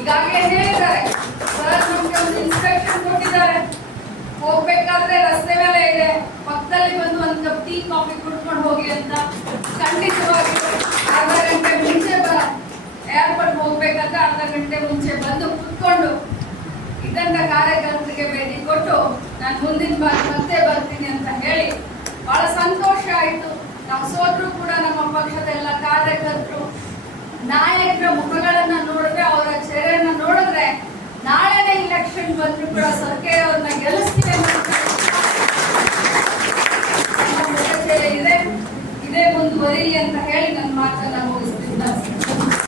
[SPEAKER 5] ಈಗಾಗಲೇ ಹೇಳಿದ್ದಾರೆ. ಸರ್ ನಮ್ಗೆ ಒಂದು ಇನ್ಸ್ಟ್ರಕ್ಷನ್ ಕೊಟ್ಟಿದ್ದಾರೆ. ಹೋಗ್ಬೇಕಾದ್ರೆ ರಸ್ತೆ ಮೇಲೆ ಇದೆ. ಪಕ್ಕದಲ್ಲಿ ಬಂದು ಒಂದು ಕಪ್ ಟೀ ಕಾಫಿ ಕುಡ್ಕೊಂಡು ಹೋಗಿ ಅಂತ ಖಂಡಿತವಾಗಿ ಅರ್ಧ ಗಂಟೆ ಮುಂಚೆ ಬರ ಏರ್ಪೋರ್ಟ್ ಹೋಗ್ಬೇಕಾದ್ರೆ ಅರ್ಧ ಗಂಟೆ ಮುಂಚೆ ಬಂದು ಕುತ್ಕೊಂಡು ಇದ್ದಂತ ಕಾರ್ಯಕರ್ತರಿಗೆ ಭೇಟಿ ಕೊಟ್ಟು ನಾನು ಮುಂದಿನ ಬಾರಿ ಮತ್ತೆ ಬರ್ತೀನಿ ಅಂತ ಹೇಳಿ ಬಹಳ ಸಂತೋಷ ಆಯಿತು. ನಾವು ಸೋದ್ರೂ ಕೂಡ ನಮ್ಮ ಪಕ್ಷದ ಎಲ್ಲ ಕಾರ್ಯಕರ್ತರು ನಾಯಕರ ಮುಖಗಳನ್ನ ನೋಡಿದ್ರೆ ಅವರ ಚೆಹರೆಯನ್ನ ನೋಡಿದ್ರೆ ನಾಳೆನೇ ಇಲೆಕ್ಷನ್ ಬಂದ್ರು ಕೂಡ ಸರ್ಕಾರ ಅವ್ರನ್ನ ಗೆಲ್ಲಿಸ್ತೀವಿ ಇದೆ ಮುಂದುವರಿಲಿ ಅಂತ ಹೇಳಿ ನನ್ನ ಮಾತು